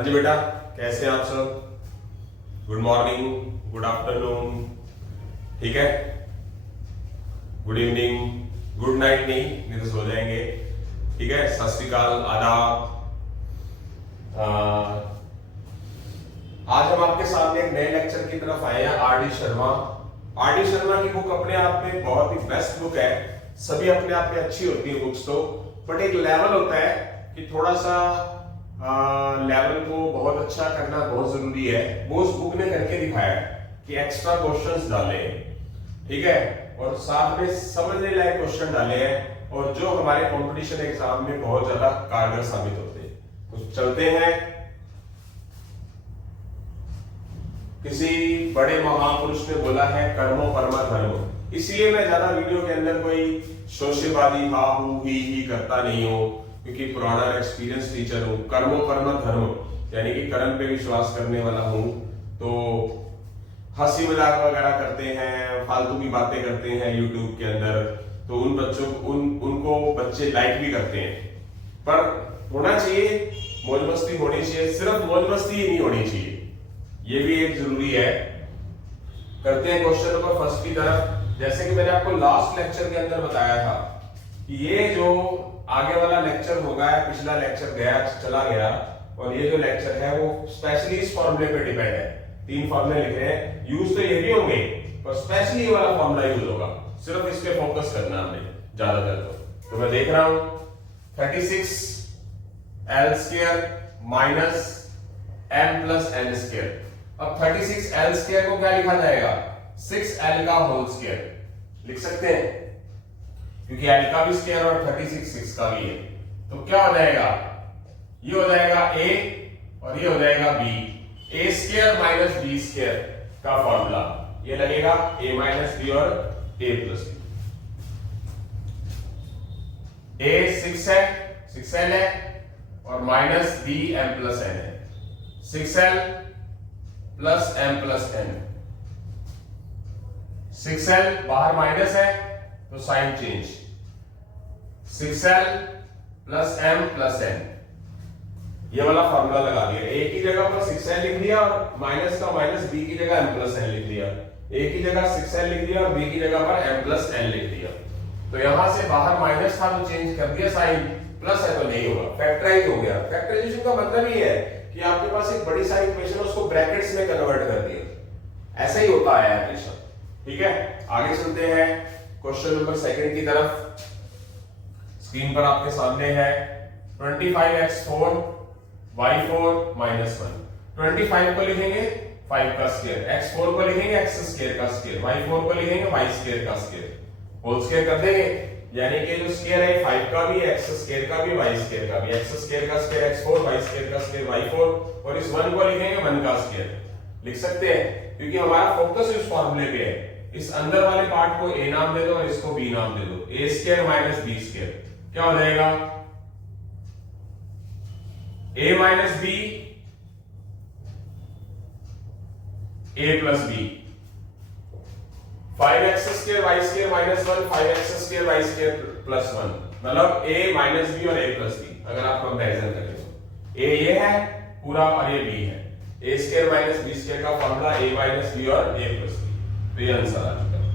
हाँ जी बेटा, कैसे हैं आप सब? गुड मॉर्निंग, गुड आफ्टरनून, ठीक है, गुड इवनिंग, गुड नाइट नहीं तो सो जाएंगे, ठीक है। सत श्री अकाल, आदाब। आज हम आपके सामने एक नए लेक्चर की तरफ आए हैं। आर.डी. शर्मा। आर.डी. शर्मा की बुक अपने आप में बहुत ही बेस्ट बुक है। सभी अपने आप में अच्छी होती है बुक्स तो, बट एक लेवल होता है कि थोड़ा सा लेवल को बहुत अच्छा करना बहुत जरूरी है। वो उस बुक ने करके दिखाया है कि एक्स्ट्रा क्वेश्चंस डाले, ठीक है, और साथ में समझने लायक क्वेश्चन डाले हैं, और जो हमारे कंपटीशन एग्जाम में बहुत ज्यादा कारगर साबित होते हैं। तो चलते हैं। किसी बड़े महापुरुष ने बोला है कर्मो परम धर्म, इसलिए मैं ज्यादा वीडियो के अंदर कोई शोशेबाजी हा हूं ही करता नहीं हूं, क्योंकि पुराना एक्सपीरियंस टीचर हूं। कर्मो परम धर्म यानी कि कर्म पे विश्वास करने वाला हूं। तो हंसी मजाक वगैरह करते हैं, फालतू की बातें करते हैं यूट्यूब के अंदर, तो उन बच्चों उनको बच्चे लाइक भी करते हैं, पर होना चाहिए, मौज मस्ती होनी चाहिए। सिर्फ मौज मस्ती ही नहीं होनी चाहिए, ये भी एक जरूरी है। करते हैं क्वेश्चन नंबर फर्स्ट की तरफ। जैसे कि मैंने आपको लास्ट लेक्चर के अंदर बताया था कि ये जो आगे वाला लेक्चर होगा, पिछला लेक्चर गया चला गया, और ये जो लेक्चर है वो स्पेशली इस फॉर्मूले पे डिपेंड है। 3 फॉर्मूले लिखे हैं, यूज तो ये भी होंगे पर स्पेशली ये वाला फॉर्मूला यूज होगा। सिर्फ इस पे फोकस करना हमने ज्यादातर। तो मैं देख रहा हूं 36 L square minus m plus n square. अब 36 L स्क्वायर को क्या लिखा जाएगा? 6L का होल स्क्वायर लिख सकते हैं, क्योंकि L का भी स्क्वायर और 36 6 का भी है। तो क्या हो जाएगा? ये हो जाएगा A और ये हो जाएगा B। A square minus B square का फॉर्मूला ये लगेगा A माइनस B और A प्लस B। A 6 है, 6L है, और minus B m plus n है। 6L plus m plus n। 6L बाहर माइनस है तो sign change. 6L plus m plus n, ये वाला फॉर्मूला लगा दिया। a की जगह पर 6L लिख दिया और माइनस का माइनस, b की जगह m प्लस n लिख दिया। a की जगह 6L लिख दिया और b की जगह पर m प्लस n लिख दिया। तो यहां से बाहर माइनस था तो चेंज कर दिया साइन, प्लस है तो नहीं होगा, फैक्टराइज हो गया। फैक्टराइजेशन का मतलब ये है कि आपके पास एक बड़ी सारी इक्वेशन है, उसको ब्रैकेट्स में कन्वर्ट कर दिया। ऐसा ही होता है हमेशा, ठीक है। आगे चलते हैं क्वेश्चन नंबर सेकंड की तरफ। स्क्रीन पर आपके सामने है 25x4 y4 माइनस 1। 25 को लिखेंगे 5 का स्क्वायर, x4 को लिखेंगे x स्क्वायर का स्क्वायर, y4 को लिखेंगे y स्क्वायर का स्क्वायर, होल स्क्वायर कर देंगे। यानी कि जो स्क्वायर है 5 का भी, x स्क्वायर का भी, y स्क्वायर का भी। x स्क्वायर का स्क्वायर x4, y स्क्वायर का स्क्वायर y4, और इस 1 को लिखेंगे 1 का स्क्वायर लिख सकते हैं, क्योंकि हमारा फोकस इस फॉर्मूले पे है। इस अंदर वाले पार्ट को a नाम दे दो और इसको b नाम दे दो। a square minus b square क्या हो जाएगा? a minus b a plus b। 5x square y square minus 1, 5x square y square plus 1, मतलब a माइनस b और a प्लस b। अगर आप कंपैरिजन करें तो a ये है पूरा और ये b है। a square minus b square का फॉर्मूला a माइनस b और a प्लस b। तो ये आंसर आ चुका है।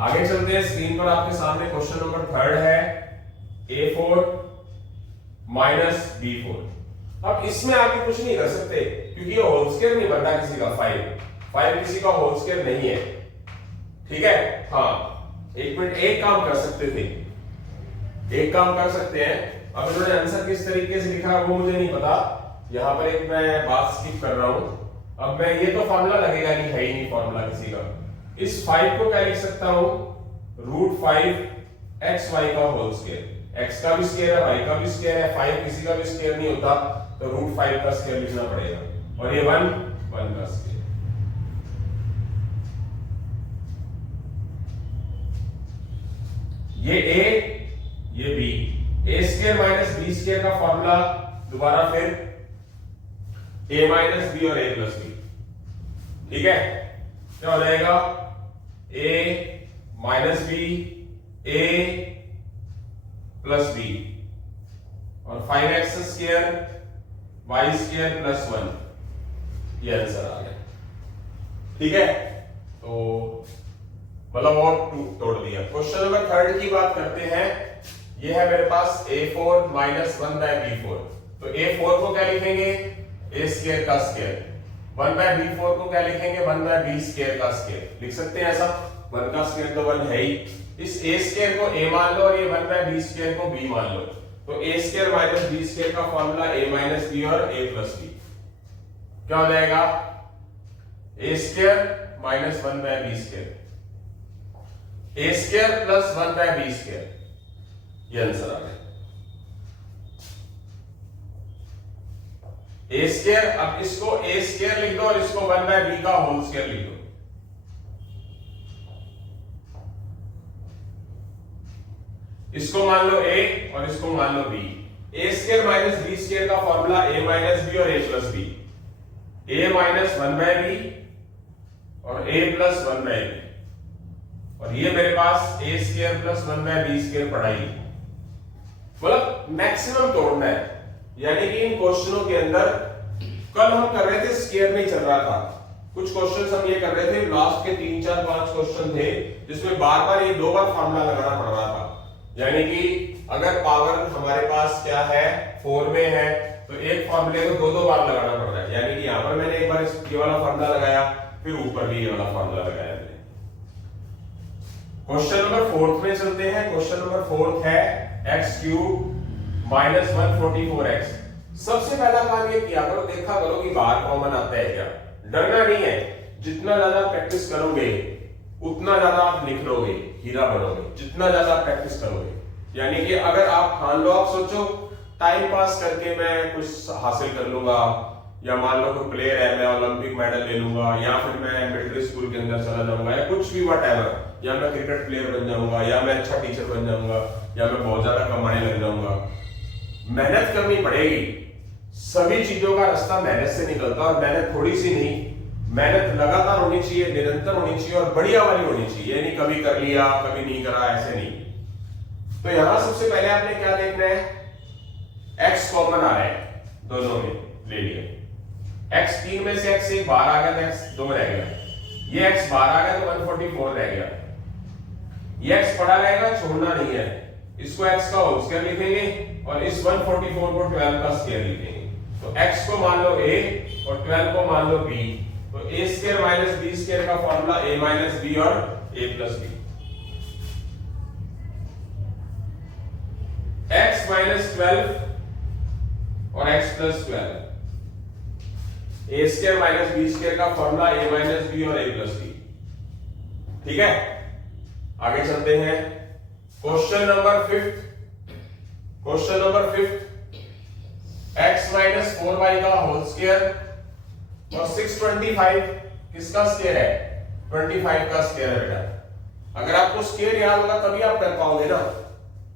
आगे चलते हैं। स्क्रीन पर आपके सामने क्वेश्चन नंबर थर्ड है a4 माइनस b4। अब इसमें आगे कुछ नहीं कर सकते, क्योंकि ये होल स्क्वायर नहीं बनता किसी का। 5 किसी का होल स्क्वायर नहीं है, ठीक है। हाँ, एक मिनट, एक काम कर सकते थे, एक काम कर सकते हैं। अब इन्होंने आंसर किस तरीके से लिखा वो मुझे नहीं पता, यहां पर एक मैं बात स्किप कर रहा हूं। अब मैं ये तो फॉर्मूला लगेगा नहीं, है ही नहीं फॉर्मूला किसी का। इस 5 को क्या लिख सकता हूं? √5xy का होल स्क्वायर। x का भी स्क्वायर है, y का भी स्क्वायर है, 5 किसी का भी स्क्वायर नहीं होता, तो √5 का स्क्वायर लिखना पड़ेगा, और ये 1 का स्क्वायर। ये a ये b। a square minus b square का फॉर्मूला दोबारा फिर a माइनस b और a प्लस b, ठीक है। क्या हो जाएगा? a minus b a plus b, और 5x square Y square plus 1, ये आंसर आ गया। ठीक है, तो मतलब और तोड़ दिया। क्वेश्चन नंबर 3 की बात करते हैं। ये है मेरे पास a4 माइनस 1/b4। तो a4 को क्या लिखेंगे, a स्क्वायर का स्क्वायर। 1/b4 को क्या लिखेंगे, 1/b स्क्वायर का स्क्वायर। लिख सकते हैं ऐसा, 1 का स्क्वायर तो 1 है ही। इस a स्क्वायर को a मान लो और ये 1/b स्क्वायर को b मान लो। तो a square minus b square का फॉर्मूला a माइनस b और a प्लस b क्या हो जाएगा, a square minus 1/b square, a square plus 1/b square, ये आंसर आ गया। a स्क्वायर, अब इसको a स्क्वायर लिख दो और इसको 1/b का होल स्क्वायर लिख दो। इसको मान लो a और इसको मान लो b। a square minus b square का फॉर्मूला a माइनस b और a plus b। a minus 1/b और a प्लस 1/b, और ये मेरे पास a square plus 1/b square पड़ा ही। मतलब मैक्सिमम तोड़ना है, यानी कि इन क्वेश्चनों के अंदर कल हम कर रहे थे स्क्वायर नहीं चल रहा था, कुछ क्वेश्चंस हम ये कर रहे थे, लास्ट के 3 4 5 क्वेश्चन थे जिसमें बार बार ये 2 बार फार्मूला लगाना पड़ रहा था। यानी कि अगर पावर हमारे पास क्या है 4 में है तो एक फार्मूले को 2 बार लगाना पड़ रहा है। यानी कि यहां पर मैंने एक बार ये वाला फार्मूला लगाया, फिर ऊपर भी ये वाला फार्मूला लगाया मैंने। क्वेश्चन नंबर 4 में चलते हैं। क्वेश्चन नंबर 4 है x³ माइनस 144x। सबसे पहला काम ये किया करो, देखा करो कि बाहर कॉमन आता है क्या। डरना नहीं है, जितना ज्यादा प्रैक्टिस करोगे उतना ज्यादा आप लिख लोगे, हीरा बनोगे, जितना ज्यादा प्रैक्टिस करोगे। यानी कि अगर आप ठान लो, आप सोचो टाइम पास करके मैं कुछ हासिल कर लूंगा, या मान लो कोई प्लेयर है मैं ओलंपिक मेडल ले लूंगा, या फिर मैं मिलिट्री स्कूल के अंदर चला जाऊंगा, या कुछ भी व्हाटएवर, या मैं क्रिकेट प्लेयर बन जाऊंगा, या मैं अच्छा टीचर बन जाऊंगा, या मैं बहुत ज्यादा कमाने लग जाऊंगा। मेहनत करनी पड़ेगी, सभी चीजों का रास्ता मेहनत से निकलता है, और मेहनत थोड़ी सी नहीं, मेहनत लगातार होनी चाहिए, निरंतर होनी चाहिए और बढ़िया वाली होनी चाहिए। यानी कभी कर लिया कभी नहीं करा, ऐसे नहीं। तो यहां सबसे पहले आपने क्या देखना है, x कॉमन आ रहा है, दोनों में ले लिया। x 3 में से x 1 बाहर आ गया तो x 2 रह गया, ये x बाहर आ गया तो 144 रह गया। ये x पड़ा रहेगा, छोड़ना नहीं है, इसको x का होल स्क्वायर लिखेंगे और इस 144 को 12 का स्क्वायर लिखेंगे। तो x को मान लो a और 12 को मान लो b। तो a square minus b square का फॉर्मूला a माइनस b और a plus b। x minus 12 और x plus 12, a square minus b square का फॉर्मूला a माइनस b और a प्लस b। ठीक है, आगे चलते हैं। Question number 5। Question number 5, x minus 4y का होल स्क्वायर और 625 किसका स्क्वायर है, 25 का स्क्वायर है बेटा। अगर आपको स्क्वायर याद होगा तभी आप कर पाओगे ना।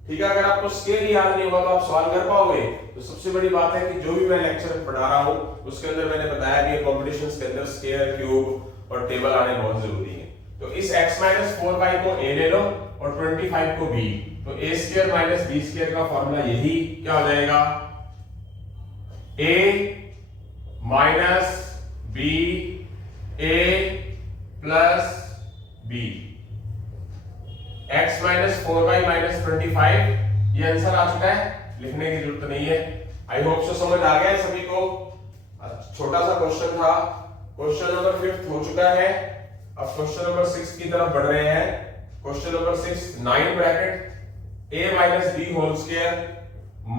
ठीक है, अगर आपको स्क्वायर याद नहीं होगा तो आप सॉल्व कर पाओगे। तो सबसे बड़ी बात है कि जो भी मैं लेक्चर पढ़ा रहा हूं उसके अंदर मैंने बताया कि कॉम्पिटिशंस के अंदर स्क्वायर, क्यूब और टेबल आने बहुत जरूरी है। तो इस x माइनस 4y को a ले लो और 25 को b। तो a square minus b square का फॉर्मूला यही क्या हो जाएगा, a minus b a plus b। x minus 4y minus 25, ये आंसर आ चुका है, लिखने की जरूरत नहीं है। आई होप सो समझ आ गया है सभी को। छोटा सा क्वेश्चन था, क्वेश्चन नंबर 5 हो चुका है। अब क्वेश्चन नंबर 6 की तरफ बढ़ रहे हैं। Question number 6, 9 bracket a minus b whole square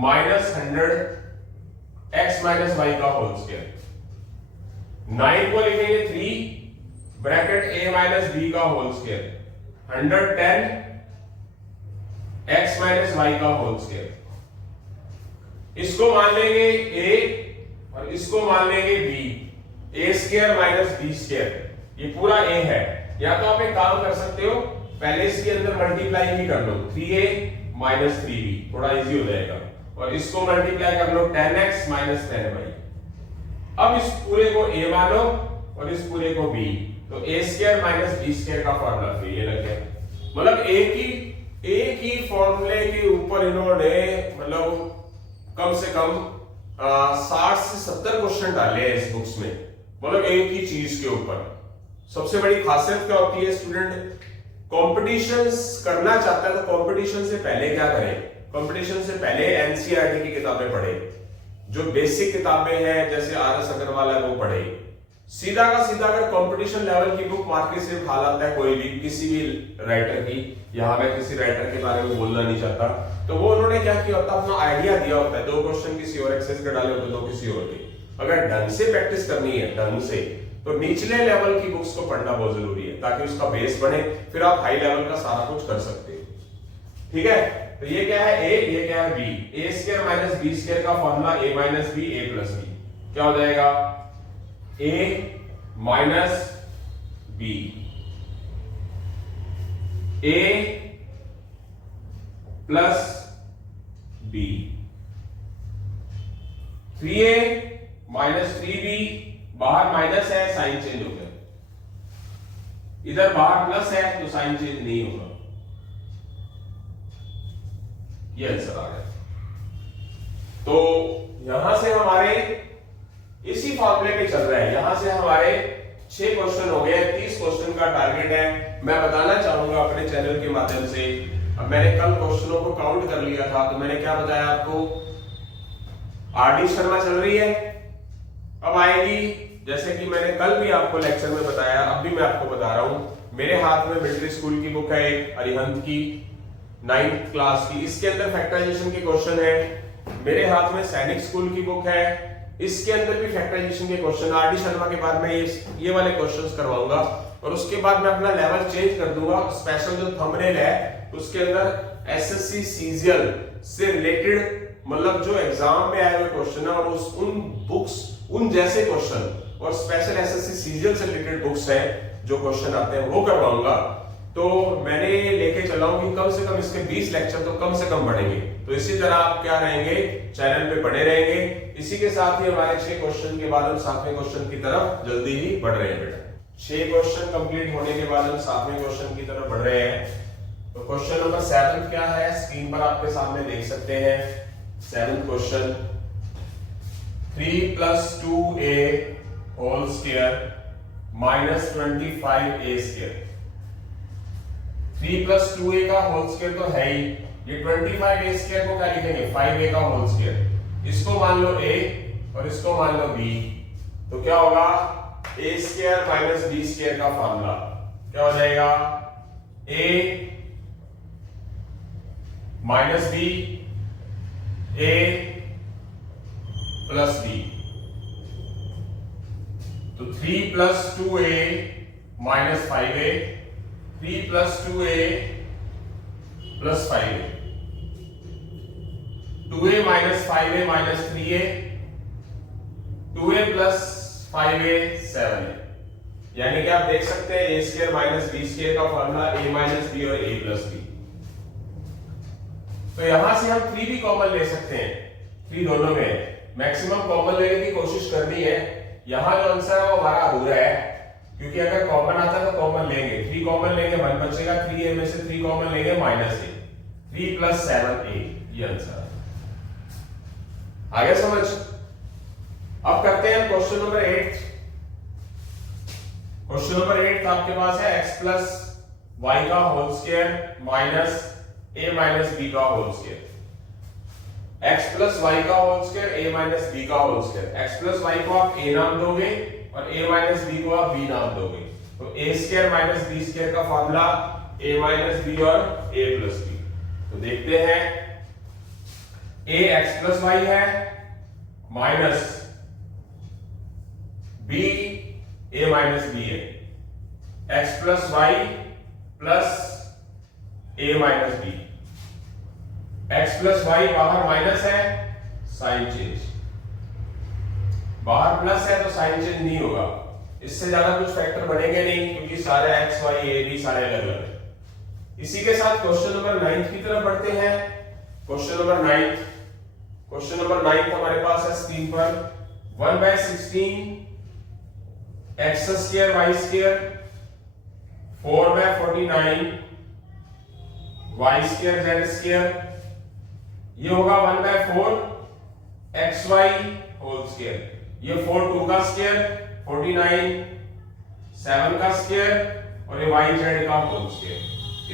minus 100 x minus y का होल स्क्वायर। 9 को लिखेंगे 3 ब्रैकेट a माइनस b का whole square, 110 x minus y का होल स्क्वायर। इसको मान लेंगे a और इसको मान लेंगे b। a square minus b square, ये पूरा a है। या तो आप एक काम कर सकते हो, पहले इसके अंदर मल्टीप्लाई ही कर लो, 3a माइनस 3b, थोड़ा इजी हो जाएगा। और इसको मल्टीप्लाई कर लो 10x माइनस 10y। अब इस पूरे को a मानो और इस पूरे को b। तो a square minus b square का फॉर्मूला फिर ये लग गया। मतलब एक ही फॉर्मूले के ऊपर इन्होंने मतलब कम से कम 60 से 70 क्वेश्चन डाले हैं इस बुक्स में, मतलब एक ही चीज के ऊपर। सबसे बड़ी खासियत क्या होती है, स्टूडेंट कॉम्पिटिशन्स करना चाहता है तो कॉम्पिटिशन से पहले क्या करें, कॉम्पिटिशन से पहले एनसीईआरटी की किताबें पढ़े, जो बेसिक किताबें हैं जैसे RS अग्रवाल है वो पढ़े। सीधा का सीधा अगर कंपटीशन लेवल की बुक मार्केट से उठा लाता है कोई भी, किसी भी राइटर की, यहाँ मैं किसी राइटर के बारे में बोलना नहीं चाहता, तो वो उन्होंने क्या किया होता है, अपना आइडिया दिया होता है, 2 क्वेश्चन किसी और एक्सेस के डाले होते, 2 किसी और के। अगर ढंग से प्रैक्टिस करनी है, ढंग से, तो निचले लेवल की बुक्स को पढ़ना बहुत जरूरी है ताकि उसका बेस बने, फिर आप हाई लेवल का सारा कुछ कर सकते हो। ठीक है, तो ये क्या है ए, ये क्या है B, A square minus B square का formula A minus B A plus B, क्या हो जाएगा A minus B, A plus B, 3a minus 3b, बाहर माइनस है साइन चेंज हो गया, इधर बाहर प्लस है तो साइन चेंज नहीं होगा, ये आंसर आ गया। तो यहां से हमारे इसी फॉर्मूले पे चल रहा है, यहां से हमारे 6 क्वेश्चन हो गए, 30 क्वेश्चन का टारगेट है। मैं बताना चाहूंगा अपने चैनल के माध्यम से, अब मैंने कल क्वेश्चनों को काउंट कर लिया था, तो मैंने क्या बताया आपको, RD शर्मा चल रही है, अब आएगी, जैसे कि मैंने कल भी आपको लेक्चर में बताया, अब भी मैं आपको बता रहा हूं, मेरे हाथ में मिलिट्री स्कूल की बुक है एक अरिहंत की 9th क्लास की, इसके अंदर फैक्टराइजेशन के क्वेश्चन है। मेरे हाथ में सैनिक स्कूल की बुक है, इसके अंदर भी फैक्टराइजेशन के क्वेश्चन। RD शर्मा के बाद मैं ये वाले क्वेश्चंस करवाऊंगा, और उसके बाद मैं अपना लेवल चेंज कर दूंगा। स्पेशल जो थंबनेल है उसके अंदर SSC सीजीएल से रिलेटेड, मतलब जो एग्जाम में आए हुए क्वेश्चन है और उन बुक्स, उन जैसे क्वेश्चन, और स्पेशल SSC सीजीएल से रिलेटेड बुक्स है जो क्वेश्चन आते हैं वो करवाऊंगा। तो मैंने लेके चला हूं कि कम से कम इसके 20 लेक्चर तो कम से कम बढ़ेंगे, तो इसी तरह आप क्या रहेंगे, चैनल पे बने रहेंगे। इसी के साथ ही हमारे 6 क्वेश्चन के बाद हम 7वें क्वेश्चन की तरफ जल्दी ही बढ़ रहे हैं बेटा। 6 क्वेश्चन कंप्लीट होने के बाद हम 7वें क्वेश्चन की तरफ बढ़ रहे हैं। तो क्वेश्चन नंबर 7 क्या है, स्क्रीन पर आपके सामने देख सकते हैं। 7th question, 3 + 2a whole square minus 25a square. 3 + 2a का होल स्क्वायर तो है ही, ये 25a स्क्वायर को क्या लिखेंगे, 5a का होल स्क्वायर। इसको मान लो a और इसको मान लो b, तो क्या होगा, a square minus b square का फॉर्मूला क्या हो जाएगा, a minus b, a plus b। तो 3 + 2a minus 5a, 3 + 2a plus 5a, 2a minus 5a minus 3a, 2a plus 5a 7a। यानी कि आप देख सकते हैं a square minus b square का फॉर्मूला a माइनस b और a प्लस b। तो यहां से हम 3 भी कॉमन ले सकते हैं, 3 दोनों में मैक्सिमम कॉमन लेने की कोशिश करनी है। यहां जो आंसर है वो हमारा अधूरा है, क्योंकि अगर कॉमन आता है तो कॉमन लेंगे, 3 कॉमन लेंगे 1 बचेगा, 3a में से 3 कॉमन लेंगे -a, 3 + 7a, ये आंसर है। आगे समझ। अब करते हैं क्वेश्चन नंबर 8। क्वेश्चन नंबर 8 आपके पास है x + y का whole square minus a minus b का होल स्क्वायर। x + y का whole square, a minus b का होल स्क्वायर। x + y को आप a नाम दोगे और a माइनस b को आप b नाम दोगे, तो a square minus b square का फॉर्मूला a माइनस b और a प्लस b। तो देखते हैं, a x + y है minus b a minus b है, x + y plus a minus b। x + y बाहर माइनस है, साइन चेंज, बाहर प्लस है तो साइन चेंज नहीं होगा, इससे ज्यादा कुछ फैक्टर बनेंगे नहीं, क्योंकि सारे x y a b सारे अलग अलग है। इसी के साथ क्वेश्चन नंबर 9 की तरफ बढ़ते हैं। क्वेश्चन नंबर 9, क्वेश्चन नंबर 9 हमारे पास है स्क्रीन पर, 1/16 x² y², 4/49 y² z², ये होगा 1/4 xy होल स्क्वायर, ये 4 2 का स्क्वायर 49 7 का स्क्वायर और ये yz का होल स्क्वायर।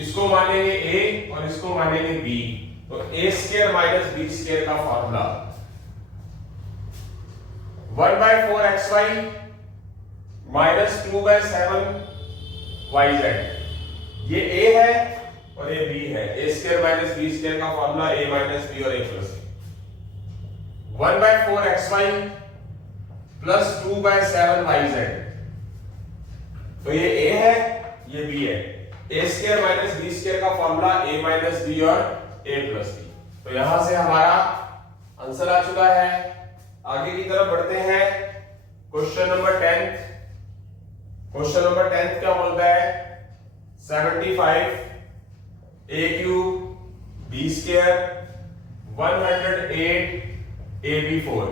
इसको मानेंगे a और इसको मानेंगे b, तो a square minus b square का फॉर्मूला 1/4xy माइनस 2/7 yz, ये a है और ये b है। a square minus b square का फॉर्मूला a माइनस b और a plus b। 1/4xy plus 2/7 yz, तो ये a है ये b है। a square minus b square का फॉर्मूला a माइनस b और a प्लस b। तो यहां से हमारा आंसर आ चुका है। आगे की तरफ बढ़ते हैं। Question number 10। क्वेश्चन नंबर 10 क्या बोलता है? 75 a cube b square 108 ab4।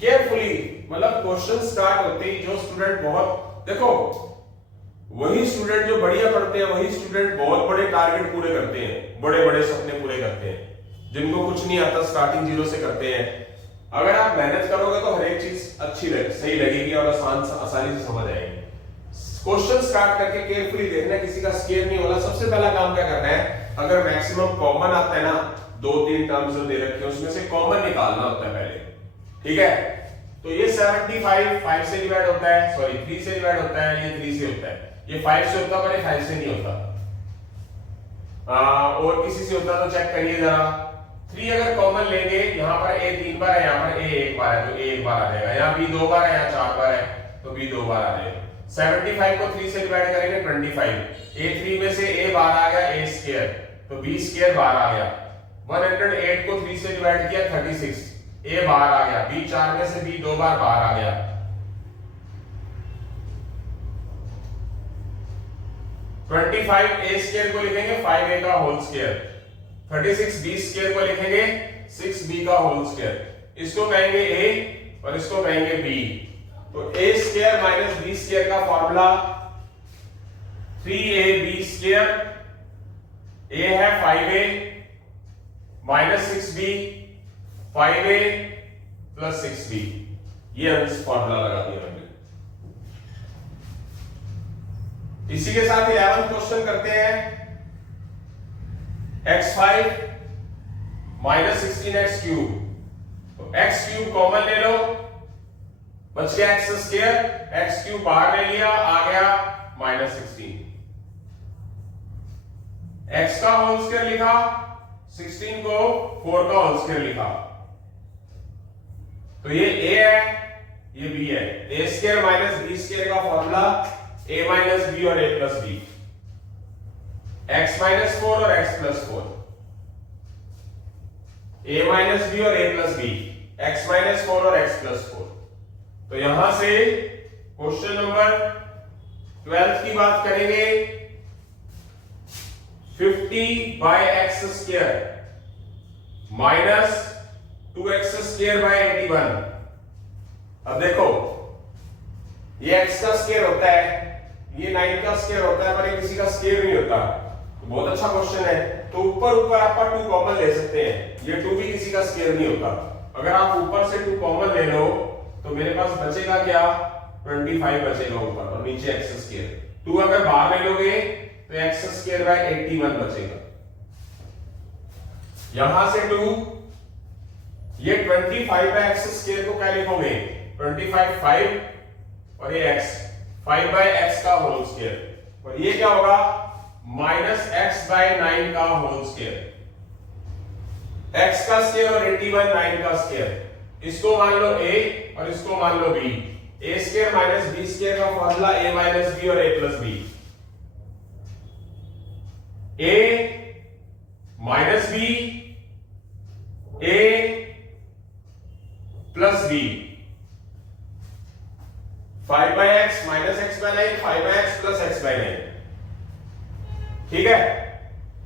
Carefully, मतलब क्वेश्चन स्टार्ट होते ही जो स्टूडेंट बहुत, देखो वही स्टूडेंट जो बढ़िया पढ़ते हैं वही स्टूडेंट बहुत बड़े टारगेट पूरे करते हैं, बड़े बड़े सपने पूरे करते हैं। जिनको कुछ नहीं आता स्टार्टिंग जीरो से करते हैं। अगर आप मेहनत करोगे तो हर एक चीज सही लगेगी और आसानी से समझ आएगी। क्वेश्चन स्टार्ट करके केयरफुली देखना, किसी का स्केयर नहीं होना। सबसे पहला काम क्या करना है, अगर मैक्सिमम कॉमन आता है ना, 2-3 टर्म्स जो दे रखे हैं उसमें से कॉमन निकालना होता है पहले, ठीक है। तो ये 75 5 से डिवाइड होता है, सॉरी 3 से डिवाइड होता है, ये 3 से होता है, ये 5 से होता है पर ये 5 से नहीं होता। और किसी से होता तो चेक करिए जरा। 3 अगर कॉमन लेंगे, यहाँ पर a 3 बार है, यहाँ पर a 1 बार है, तो a 1 बार आ जाएगा। यहाँ b 2 बार है, यहाँ 4 बार है, तो b 2 बार आ जाएगा। 75 को 3 से डिवाइड करेंगे 25, a 3 में से a बार आ गया, a स्क्वायर, तो b स्क्वायर बार आ गया। 108 को 3 से डिवाइड किया 36, a बार आ गया, b 4 में से b 2 बार बाहर आ गया। 25 a स्क्वायर को लिखेंगे 5a का होल स्क्वायर, 36 b स्क्वायर को लिखेंगे 6b का होल स्क्वायर। इसको कहेंगे a और इसको कहेंगे b। तो a square minus b square का फॉर्मूला 3ab स्क्वायर, a है 5a minus 6b 5a plus 6b, ये हमने फॉर्मूला लगा दिया हमने। इसी के साथ 11 क्वेश्चन करते हैं। x5 माइनस 16x क्यूब, तो x क्यूब कॉमन ले लो, बच गया x स्क्वायर, x क्यूब बाहर ले लिया, आ गया माइनस 16। x का होल स्क्वायर लिखा, 16 को 4 का होल स्क्वायर लिखा, तो ये a है ये b है। a square minus b square का फॉर्मूला a माइनस b और a plus b, x minus 4 और x plus 4, a minus b और a plus b, x minus 4 और x प्लस 4। तो यहां से क्वेश्चन नंबर 12 की बात करेंगे। 50 by x square minus 2x square by 81। अब देखो ये x का स्क्वायर होता है, ये 9 का स्क्वायर होता है, पर ये किसी का स्क्वायर नहीं होता। तो बहुत अच्छा क्वेश्चन है। तो ऊपर आप 2 कॉमन ले सकते हैं, ये 2 भी किसी का स्क्वायर नहीं होता। अगर आप ऊपर से 2 कॉमन ले लो तो मेरे पास बचेगा क्या, 25 बचेगा ऊपर और नीचे x स्क्वायर। 2 अगर बाहर ले लोगे तो x स्क्वायर बाय 81 बचेगा। यहां से 2, ये 25 बाय x स्क्वायर को क्या लिखोगे, 25 5 और ये x 5 बाय x का होल स्क्वायर, और ये क्या होगा माइनस x बाय 9 का होल स्क्वायर। x का स्क्वायर और 81 9 का स्क्वायर, इसको मान लो a और इसको मान लो b। a square minus b square का फॉर्मूला a माइनस b और a plus b। a minus b a plus b, 5 by x minus x by 9, 5 by x plus x by 9, ठीक है।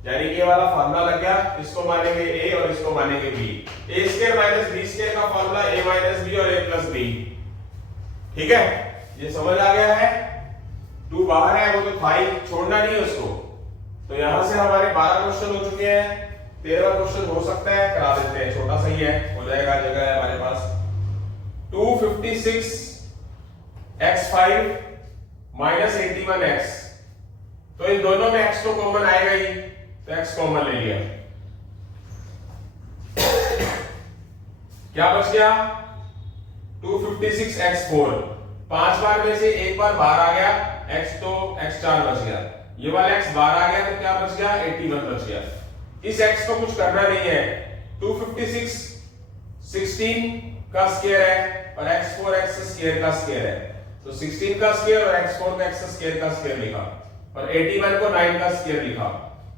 यानी कि ये वाला फॉर्मूला लग गया। इसको मानेंगे a और इसको मानेंगे b। a square minus b square का फॉर्मूला a माइनस b और a प्लस b, ठीक है। ये समझ आ गया है। 2 बाहर है, वो तो था ही, छोड़ना नहीं है उसको। तो यहां से हमारे 12 क्वेश्चन हो चुके हैं। 13वां क्वेश्चन हो सकता है, करा देते हैं, छोटा सा ही है, हो जाएगा, जगह है हमारे पास। 256 x5 माइनस 81x, तो इन दोनों में x तो कॉमन आएगा ही, तो x कॉमन ले लिया, क्या बच गया 256 x4, 5 बार में से एक बार बाहर आ गया x, तो x4 बच गया, ये वाला x बाहर आ गया तो क्या बच गया 81 बच गया। इस x को कुछ करना नहीं है, 256 16 का स्क्वायर है और x4 x स्क्वायर का स्क्वायर है, तो 16 का स्क्वायर और x4 का x स्क्वायर का स्क्वायर लिखा और 81 को 9 का स्क्वायर लिखा।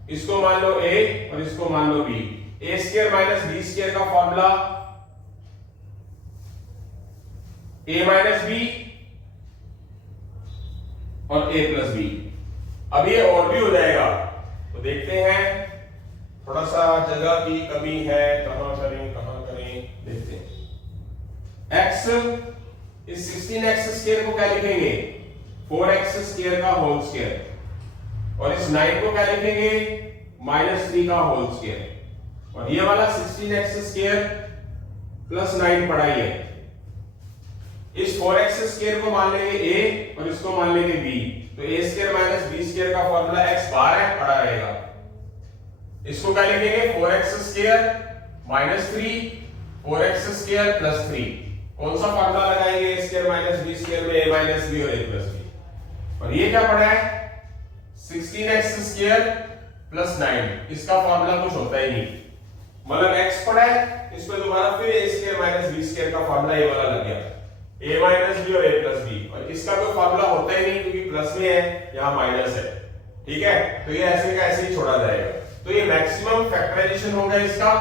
इसको मान लो a और इसको मान लो b, a square minus b square का फॉर्मूला a माइनस b और a प्लस b। अब ये और भी हो जाएगा, तो देखते हैं, थोड़ा सा जगह की कमी है, कहां करें देखते हैं। x इस 16x स्क्वायर को क्या लिखेंगे 4x स्क्वायर का होल स्क्वायर, और इस 9 को क्या लिखेंगे -3 का होल स्क्वायर, और ये वाला 16x स्क्वायर प्लस 9 पढ़ा ही है। इस 4x स्क्वायर को मान लेंगे a और इसको मान लेंगे b, तो a square minus b square का फॉर्मूला x बार है, पढ़ा रहेगा। इसको क्या लिखेंगे 4x square minus 3 4x square plus 3, कौन सा फॉर्मूला लगाएंगे a square minus b square में a माइनस b और a प्लस b, और ये क्या पढ़ा है 16x स्क्वायर प्लस 9, इसका फॉर्मूला कुछ होता ही नहीं, मतलब x पढ़ा है, इस पे दोबारा फिर a square minus b square का फॉर्मूला ये वाला लग गया, a माइनस b और a प्लस b, और इसका कोई फॉर्मूला होता ही नहीं क्योंकि प्लस में है, यहाँ माइनस है, ठीक है, तो ये ऐसे का ऐसे ही छोड़ा जाएगा। तो ये मैक्सिमम फैक्टराइजेशन हो गया इसका,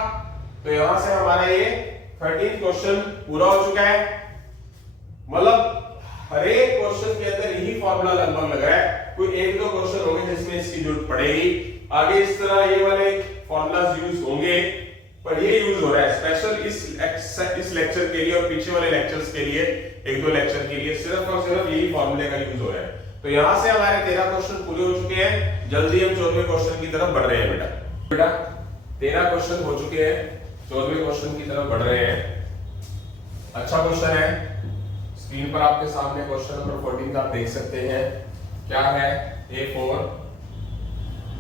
तो यहां से हमारा ये 13th क्वेश्चन पूरा हो चुका है, मतलब हर एक क्वेश्चन के अंदर यही फॉर्मूला लगभग लग रहा है, कोई एक दो क्वेश्चन होंगे जिसमें इसकी जरूरत पड़ेगी, आगे इस तरह ये वाले फॉर्मूलाज यूज होंगे, पर ये यूज हो रहा है स्पेशल इस लेक्चर के लिए और पीछे वाले लेक्चर्स के लिए, एक दो लेक्चर के लिए सिर्फ और सिर्फ यही फॉर्मूले का यूज हो रहा है। तो यहां से हमारे 13 क्वेश्चन पूरे हो चुके हैं, जल्दी हम 14वें क्वेश्चन की तरफ बढ़ रहे हैं बेटा 13 क्वेश्चन हो चुके हैं, 14वें क्वेश्चन की तरफ बढ़ रहे हैं। अच्छा क्वेश्चन है, स्क्रीन पर आपके सामने क्वेश्चन नंबर 14 आप देख सकते हैं, क्या है a4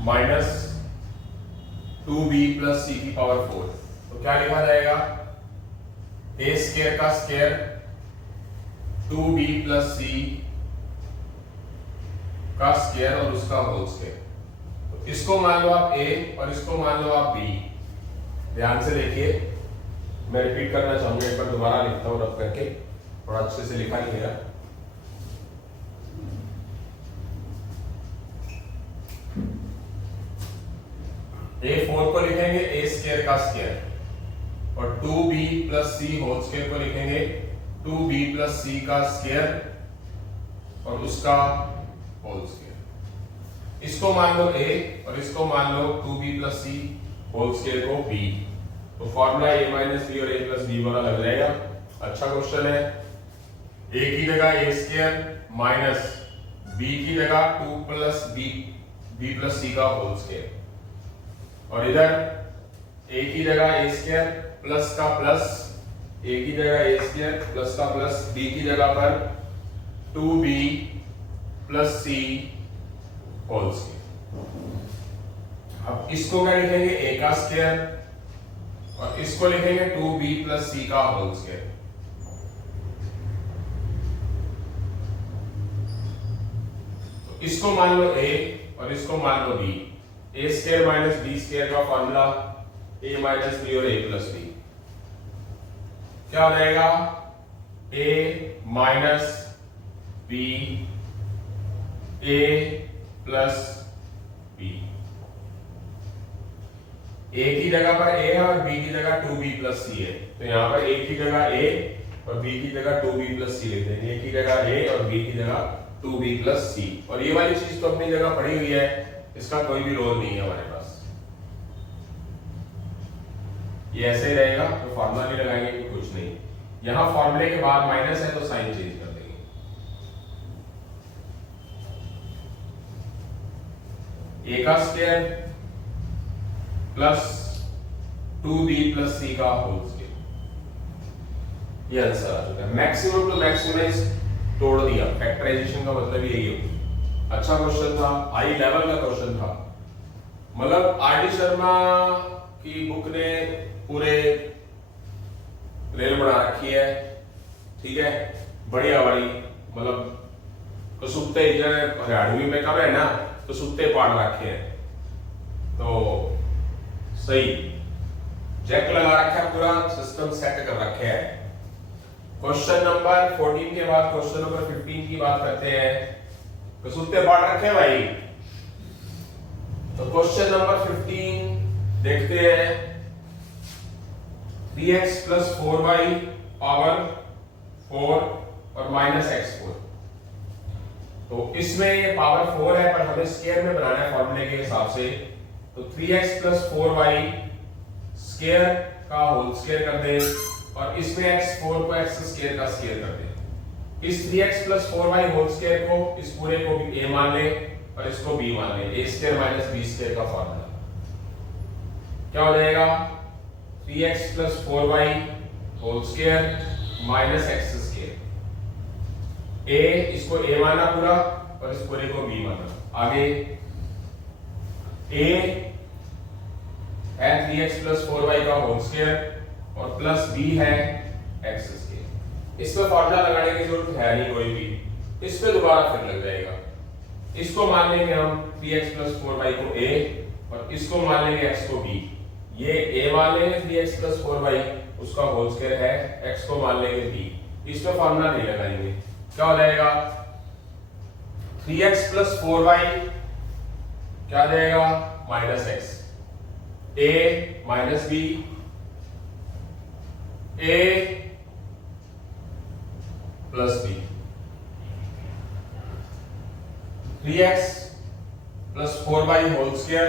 minus 2b plus c की पावर 4, तो क्या लिखा जाएगा a स्क्वायर का स्क्वायर 2b प्लस c का स्क्वायर और उसका होल स्क्वायर, तो इसको मान लो आप a और इसको मान लो आप b। ध्यान से देखिए, मैं रिपीट करना चाहूंगा, एक बार दोबारा लिखता हूं रफ करके, थोड़ा अच्छे से लिखा नहीं है। a4 को लिखेंगे a स्क्वायर का स्क्वायर और 2b plus c whole square को लिखेंगे 2b प्लस c का स्क्वायर और उसका होल स्क्वायर। इसको मान लो a और इसको मान लो 2b plus c whole square को b, तो फॉर्मूला a माइनस b और a प्लस b वाला लग जाएगा। अच्छा क्वेश्चन है, a की जगह a स्क्वायर माइनस b की जगह 2 प्लस b प्लस c का होल स्क्वायर, और इधर a की जगह a स्क्वायर प्लस का प्लस, a की जगह a स्क्वायर प्लस का प्लस, b की जगह पर 2b plus c whole square. अब इसको क्या लिखेंगे a का स्क्वायर और इसको लिखेंगे 2b प्लस c का होल स्क्वायर। तो इसको मान लो a और इसको मान लो b, a square minus b square का फॉर्मूला a माइनस b और a प्लस b, क्या हो जाएगा a minus b a plus b। a की जगह पर a है और b की जगह 2b प्लस c है, तो यहां पर a की जगह a और b की जगह 2b प्लस c लिख देंगे, a की जगह a और b की जगह 2b प्लस c। और ये वाली चीज तो अपनी जगह पड़ी हुई है, इसका कोई भी रोल नहीं है हमारे पास, ये ऐसे ही रहेगा, तो फॉर्मूला नहीं लगाएंगे कि कुछ नहीं। यहां फॉर्मूले के बाद माइनस है तो साइन चेंज कर देंगे, a का square plus 2b plus c का होल स्क्वायर। ये आंसर आ चुका है। मैक्सिमम टू मैक्सिमाइज तोड़ दिया, फैक्टराइजेशन का मतलब यही है। अच्छा क्वेश्चन था, हाई लेवल का क्वेश्चन था। मतलब आर डी शर्मा की बुक ने पूरे रेल बना रखी है, ठीक है, बढ़िया वाली। मतलब कसूते हरियाणवी में कब है ना, कसूते पाड़ रखे हैं, तो सही जैक लगा रखा है, पूरा सिस्टम सेट कर रखे हैं। क्वेश्चन नंबर 14 के बाद क्वेश्चन नंबर 15 की बात करते हैं। कसूते पाड़ रखे हैं भाई। तो क्वेश्चन नंबर 15 देखते हैं। 3x प्लस 4y पावर 4 और माइनस x4। तो इसमें ये पावर 4 है, पर हमें स्क्वायर में बनाना है फॉर्मूले के हिसाब से। तो 3x प्लस 4y स्क्वायर का होल स्क्वायर कर दें और इसमें x4 को x स्क्वायर का स्क्वायर कर दें। इस 3x plus 4y whole square को, इस पूरे को भी a मान ले और इसको b मान ले। a square minus b square का फॉर्मूला क्या हो जाएगा? 3x plus 4y whole square minus x square. a इसको a माना पूरा और इस पूरे को b माना। आगे a है 3x प्लस 4y का होल स्क्वायर और प्लस b है x स्क्वायर। इसमें फॉर्मूला लगाने की जरूरत है नहीं कोई भी, इस पे दोबारा फिर लग जाएगा। इसको मान लेंगे हम 3x प्लस 4y को a और इसको मान लेंगे x को b। ये a मान लेंगे 3x प्लस 4y, उसका होल स्क्वायर है, x को मान लेंगे b। इसमें फॉर्मूला नहीं लगाएंगे। क्या हो जाएगा? 3x प्लस 4y क्या आ जाएगा? Minus x। a minus b, a plus b। 3x plus 4y whole square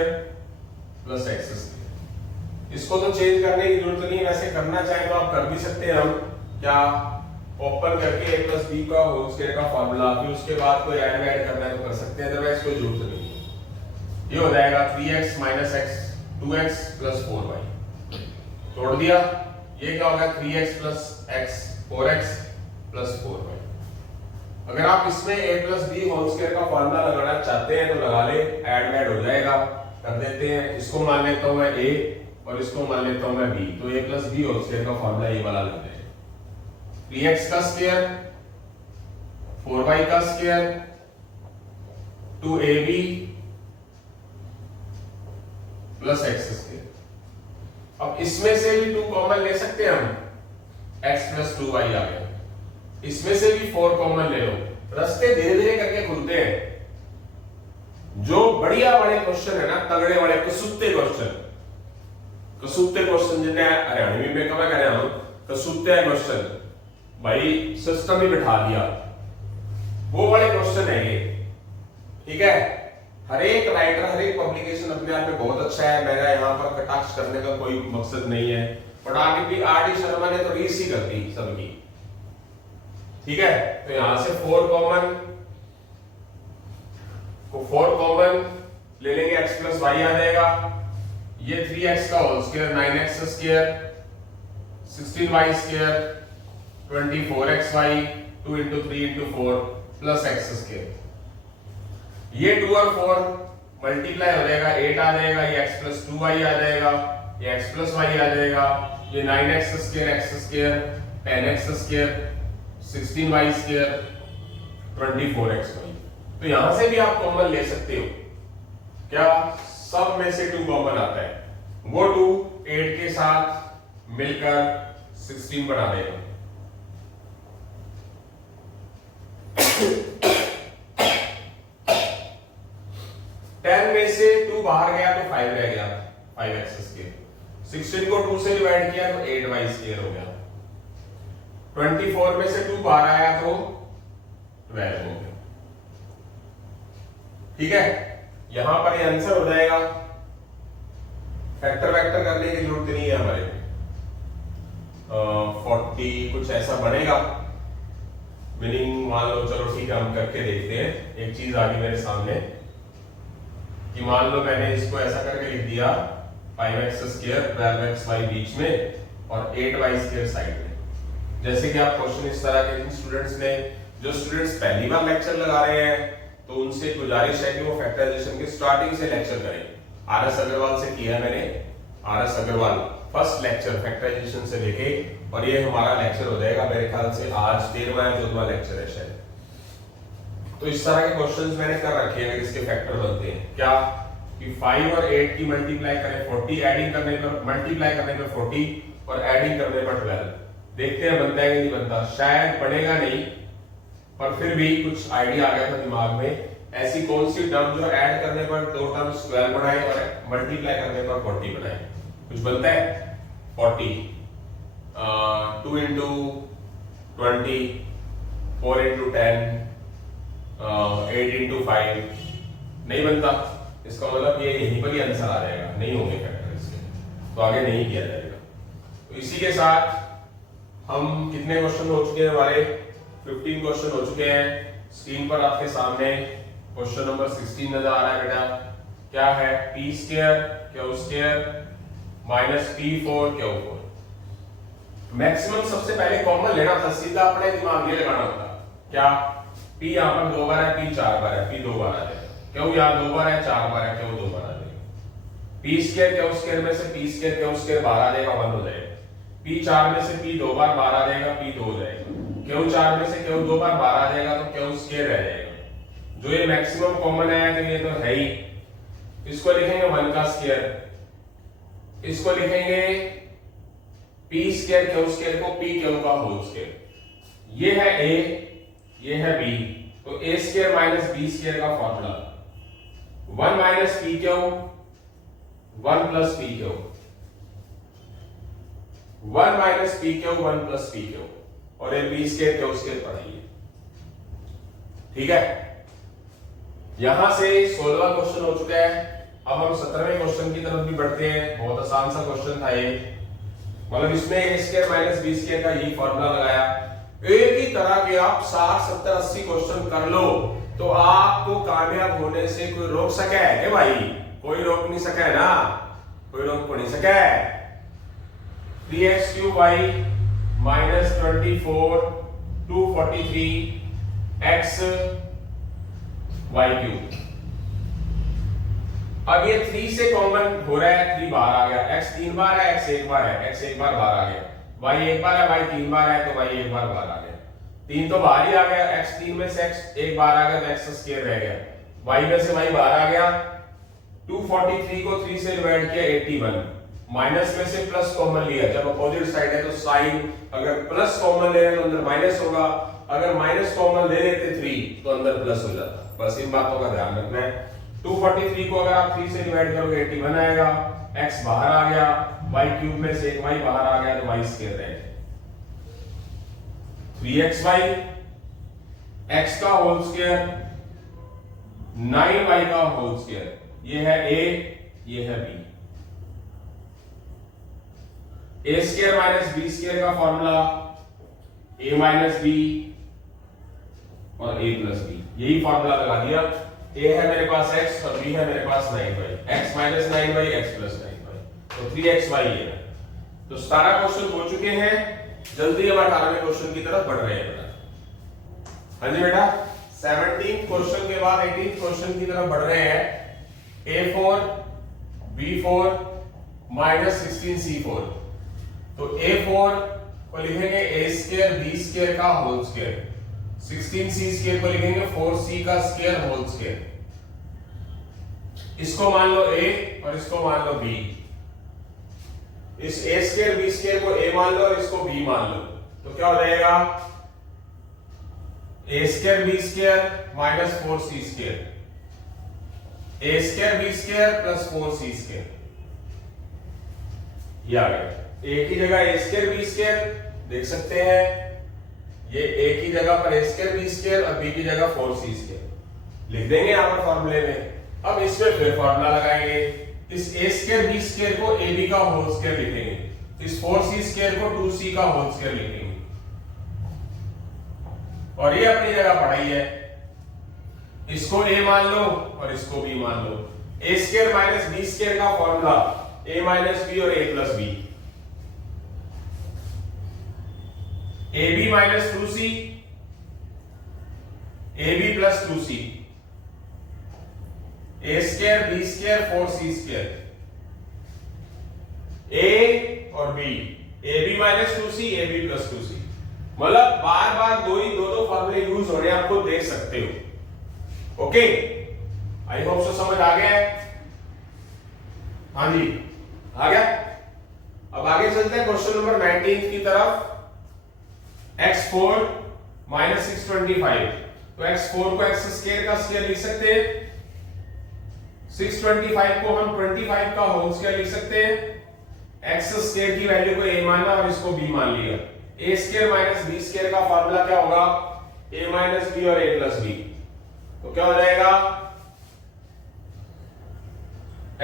plus x square. इसको तो चेंज करने की जरूरत नहीं है, वैसे करना चाहे तो आप कर भी सकते हैं। हम क्या ओपन करके a प्लस b का होल स्क्वायर का फॉर्मूला, फिर उसके बाद कोई ऐड करना है तो कर सकते हैं, अदरवाइज कोई जरूरत नहीं है। ये हो जाएगा 3x minus x 2x plus 4y। तोड़ दिया। ये क्या होगा? 3x plus x 4x plus 4y। अगर आप इसमें a plus b whole square का फॉर्मूला लगाना चाहते हैं तो लगा ले, ऐड हो जाएगा। कर देते हैं। इसको मान लेता हूं मैं a और इसको मान लेता हूं मैं b। तो a plus b whole square का फॉर्मूला ये वाला लग जाएगा। 3x का स्क्वायर 4y का square 2ab plus x square. अब इसमें से भी 2 कॉमन ले सकते हैं हम, x प्लस 2y आ गया। इसमें से भी 4 कॉमन ले लो। रास्ते धीरे धीरे करके खुलते हैं। जो बढ़िया वाले क्वेश्चन है ना, तगड़े वाले कसूते क्वेश्चन जिन्हें हरियाणवी में कब करें हम, कसूते क्वेश्चन, भाई सिस्टम ही बिठा दिया, वो वाले क्वेश्चन है ये। ठीक है, हर एक राइटर, हर एक पब्लिकेशन अपने आप में बहुत अच्छा है। मेरा यहाँ पर कटाक्ष करने का कोई मकसद नहीं है, बट आगे भी आर डी शर्मा ने तो रीस ही कर दी सबकी। ठीक है, तो यहां से 4 कॉमन ले लेंगे, x प्लस y आ जाएगा। ये 3x का whole square 9x square 16y square 24xy 2 into 3 into 4 plus x square. ये 2 और 4 मल्टीप्लाई हो जाएगा, 8 आ जाएगा। ये x प्लस 2y आ जाएगा, ये x प्लस y आ जाएगा। ये 9x square x square 10x square 16y square 24xy। तो यहां से भी आप कॉमन ले सकते हो। क्या सब में से 2 कॉमन आता है, वो 2 8 के साथ मिलकर 16 बना देगा। में से 2 बाहर गया तो 5 रह गया, 5x स्क्वायर। 16 को 2 से डिवाइड किया तो 8y स्क्वायर हो गया। 24 में से 2 बाहर आया तो 12 हो गया। ठीक है, यहां पर ये आंसर हो जाएगा। फैक्टर वेक्टर करने की जरूरत नहीं है हमारे। 40 कुछ ऐसा बनेगा। मीनिंग मान लो, चलो ठीक है हम करके देखते हैं। एक चीज आ गई मेरे सामने कि मान लो मैंने इसको ऐसा करके लिख दिया 5x स्क्वायर 12xy बीच में और 8y स्क्वायर साइड में। जैसे कि आप क्वेश्चन इस तरह के जिन स्टूडेंट्स ने, जो स्टूडेंट्स पहली बार लेक्चर लगा रहे हैं, तो उनसे गुजारिश है कि वो फैक्टराइजेशन के स्टार्टिंग से लेक्चर करें। आरएस अग्रवाल से किया है मैंने, RS Agarwal first lecture factorisation से लेके, और ये हमारा लेक्चर हो जाएगा मेरे ख्याल से आज 13वां या 14वां लेक्चर है शायद। तो इस तरह के क्वेश्चंस मैंने कर रखे हैं इसके फैक्टर बनते हैं क्या कि 5 और 8 की मल्टीप्लाई करें 40, एडिंग करने पर मल्टीप्लाई करने पर 40 और एडिंग करने पर 12। देखते हैं बनता है कि नहीं बनता, शायद बनेगा नहीं, पर फिर भी कुछ आइडिया आ गया था दिमाग में। ऐसी कौन सी टर्म जो ऐड करने पर दो टर्म्स 12 बनाए और मल्टीप्लाई करने पर 40 बनाए? कुछ बनता है 40, 2 into 20, 4 into 10, 8 into 5 नहीं बनता। इसका मतलब ये यहीं पर ही आंसर आ जाएगा, नहीं होंगे फैक्टर इसके, तो आगे नहीं किया जाएगा। तो इसी के साथ हम कितने क्वेश्चन हो चुके हैं हमारे? 15 क्वेश्चन हो चुके हैं। स्क्रीन पर आपके सामने क्वेश्चन नंबर 16 नजर आ रहा है बेटा। क्या है? p square q square minus p4 q4। Maximum सबसे पहले कॉमन लेना था, सीधा अपने दिमाग में लगाना होता। क्या? p यहां पर 2 बार है, p 4 बार है, p 2 बार आ जाएगा। q यहां 2 बार है, 4 बार है, q 2 बार आ जाएगा। p स्क्वायर q स्क्वायर में से p स्क्वायर q स्क्वायर बाहर आ जाएगा, 1 हो जाएगा। p 4 में से p 2 बार बाहर आ जाएगा, p 2 हो जाएगा। q 4 में से q 2 बार बाहर आ जाएगा, तो q स्क्वायर रह जाएगा। जो ये मैक्सिमम कॉमन है तो ये तो है ही। इसको लिखेंगे 1 का स्क्वायर, इसको लिखेंगे p स्क्वायर q स्क्वायर को p q का होल स्क्वायर। ये है a, ये है b, तो a square minus b square का formula 1 minus p q 1 plus p q, 1 minus p q 1 plus p q, और ये b स्क्वायर q स्क्वायर पढ़ाइए। ठीक है, यहां से 16वां क्वेश्चन हो चुका है। अब हम 17वें क्वेश्चन की तरफ भी बढ़ते हैं। बहुत आसान सा क्वेश्चन था ये, मतलब इसमें a square minus b square का यही फॉर्मूला लगाया। एक ही तरह के आप 60 70 80 क्वेश्चन कर लो तो आपको कामयाब होने से कोई रोक सके है क्या भाई? कोई रोक नहीं सके ना, कोई रोक नहीं सके। 3x3y minus 24 243 x y cube. अब ये 3 से कॉमन हो रहा है, 3 बाहर आ गया, x 3 बार है, x 1 बार है, x 1 बार बाहर आ गया, y 1 बार है, y 3 बार है, तो y 1 बार बाहर आ गया। 3 तो बाहर ही आ गया, x 3 में से x 1 बार आ गया तो x स्क्वायर रह गया, y में से y बाहर आ गया। 243 को 3 से डिवाइड किया 81, माइनस में से प्लस कॉमन लिया। जब अपोजिट साइड है तो साइन, अगर प्लस कॉमन ले तो अंदर माइनस होगा, अगर माइनस कॉमन ले लेते 3 तो अंदर प्लस हो जाता। बस इन बातों का ध्यान रखना है। 243 को अगर आप 3 से डिवाइड करोगे 81 आएगा, x बाहर आ गया, y क्यूब में से एक y बाहर आ गया तो y स्क्वायर रह गया। 3xy x का होल स्क्वायर 9y का होल स्क्वायर, ये है a, ये है b। a square minus b square का फॉर्मूला a माइनस b और a प्लस b, यही फॉर्मूला लगा दिया। a है मेरे पास x और b है मेरे पास 9y, x minus 9y x plus 9y, तो 3xy ये है। तो 17 क्वेश्चन हो चुके हैं, जल्दी हम 18वें क्वेश्चन की तरफ बढ़ रहे हैं बेटा। हाँ जी बेटा, 17 क्वेश्चन के बाद 18 क्वेश्चन की तरफ बढ़ रहे हैं। a4 b4 माइनस 16c4, तो a4 को लिखेंगे a स्क्वायर b स्क्वायर का होल स्क्वायर, 16c स्क्वायर को लिखेंगे 4c का स्क्वायर होल स्क्वायर। इसको मान लो a और इसको मान लो b। इस a स्क्वायर b स्क्वायर को a मान लो और इसको b मान लो, तो क्या हो जाएगा? a square b square minus 4c square, a square b square plus 4c square, ये आ गया। a की जगह a स्क्वायर b स्क्वायर देख सकते हैं, ये a की जगह पर a स्क्वायर b स्क्वायर और b की जगह 4c स्क्वायर लिख देंगे यहां पर फॉर्मूले में। अब इसमें फिर फॉर्मूला लगाएंगे, इस a स्क्वायर b स्क्वायर को ab का होल स्क्वायर लिखेंगे, इस 4c स्क्वायर को 2c का होल स्क्वायर लिखेंगे, और ये अपनी जगह पढ़ाई है। इसको a मान लो और इसको b मान लो। a square minus b square का फॉर्मूला a माइनस बी और a plus b. ab minus 2c, ab plus 2c, a square b square 4c square, a और b, ab minus 2c, ab plus 2c। मतलब बार बार दो फॉर्मूले use हो रहे हैं, आपको देख सकते हो। ओके, आई होप सो समझ आ गया है। हाँ जी, आ गया। अब आगे चलते हैं क्वेश्चन नंबर 19 की तरफ। x4 माइनस 625, तो x4 को x स्क्वायर का स्क्वायर लिख सकते हैं, 625 को हम 25 का होल स्क्वायर लिख सकते हैं। x स्क्वायर की वैल्यू को a माना और इसको b मान लिया। a square minus b square का फार्मूला क्या होगा, a माइनस b और a प्लस b। तो क्या हो जाएगा,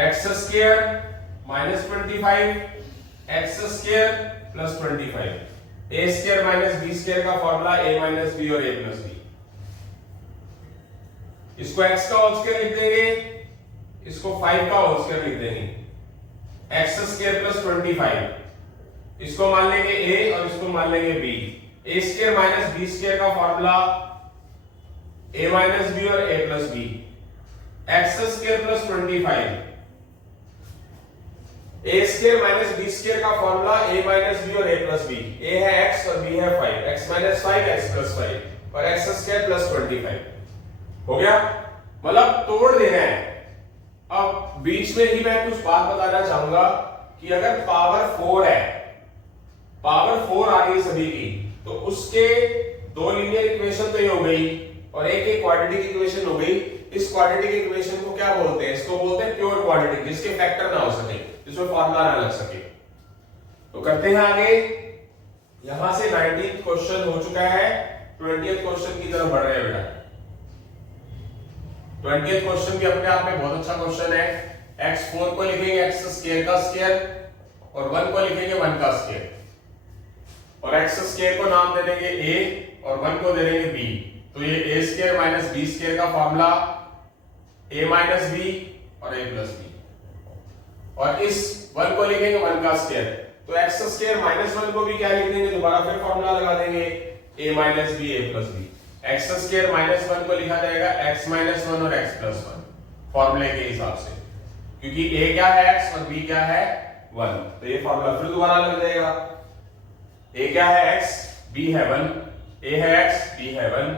x square minus 25 x square plus 25, a square minus b square का फार्मूला a माइनस b और a प्लस b। इसको x का होल स्क्वायर लिख देंगे, इसको 5 का होल स्क्वायर लिख देंगे, x स्क्वायर प्लस 25, इसको मान लेंगे a और इसको मान लेंगे b। a square minus b square का फार्मूला a माइनस b और a plus b, x square plus 25, a square minus b square का फार्मूला a माइनस b और a प्लस b। a है x और b है 5, x minus 5 x plus 5 और x square plus 25। हो गया, मतलब तोड़ देना है। अब बीच में ही मैं कुछ बात बताना चाहूंगा कि अगर पावर 4 है, पावर 4 आ रही है सभी की, तो उसके दो लीनियर इक्वेशन तो ये हो गई और एक क्वाड्रेटिक इक्वेशन हो गई। इस क्वाड्रेटिक इक्वेशन को क्या बोलते हैं, इसको बोलते हैं प्योर क्वाड्रेटिक, जिसके फैक्टर ना हो सके, जिसमें फार्मूला ना लग सके। तो करते हैं आगे। यहां से 19th क्वेश्चन हो चुका है, 20th क्वेश्चन की तरफ बढ़ रहे हैं बेटा। 20th क्वेश्चन भी अपने आप में बहुत अच्छा क्वेश्चन है। x4 को लिखेंगे x स्क्वायर का स्क्वायर और 1 को लिखेंगे 1 का स्क्वायर, और x स्क्वायर को नाम दे देंगे a और 1 को दे देंगे b। तो ये a square minus b square का फार्मूला a माइनस b और a प्लस b, और इस 1 को लिखेंगे 1 का स्क्वायर, तो x स्क्वायर माइनस 1 को भी क्या लिख देंगे, दोबारा फिर फार्मूला लगा देंगे a minus b a plus b। x square minus 1 को लिखा जाएगा x माइनस 1 और x प्लस 1 फॉर्मूले के हिसाब से, क्योंकि a क्या है x और b क्या है 1, तो ये फॉर्मूला फिर दोबारा लग जाएगा। a क्या है x, b है 1, a है x, b है 1,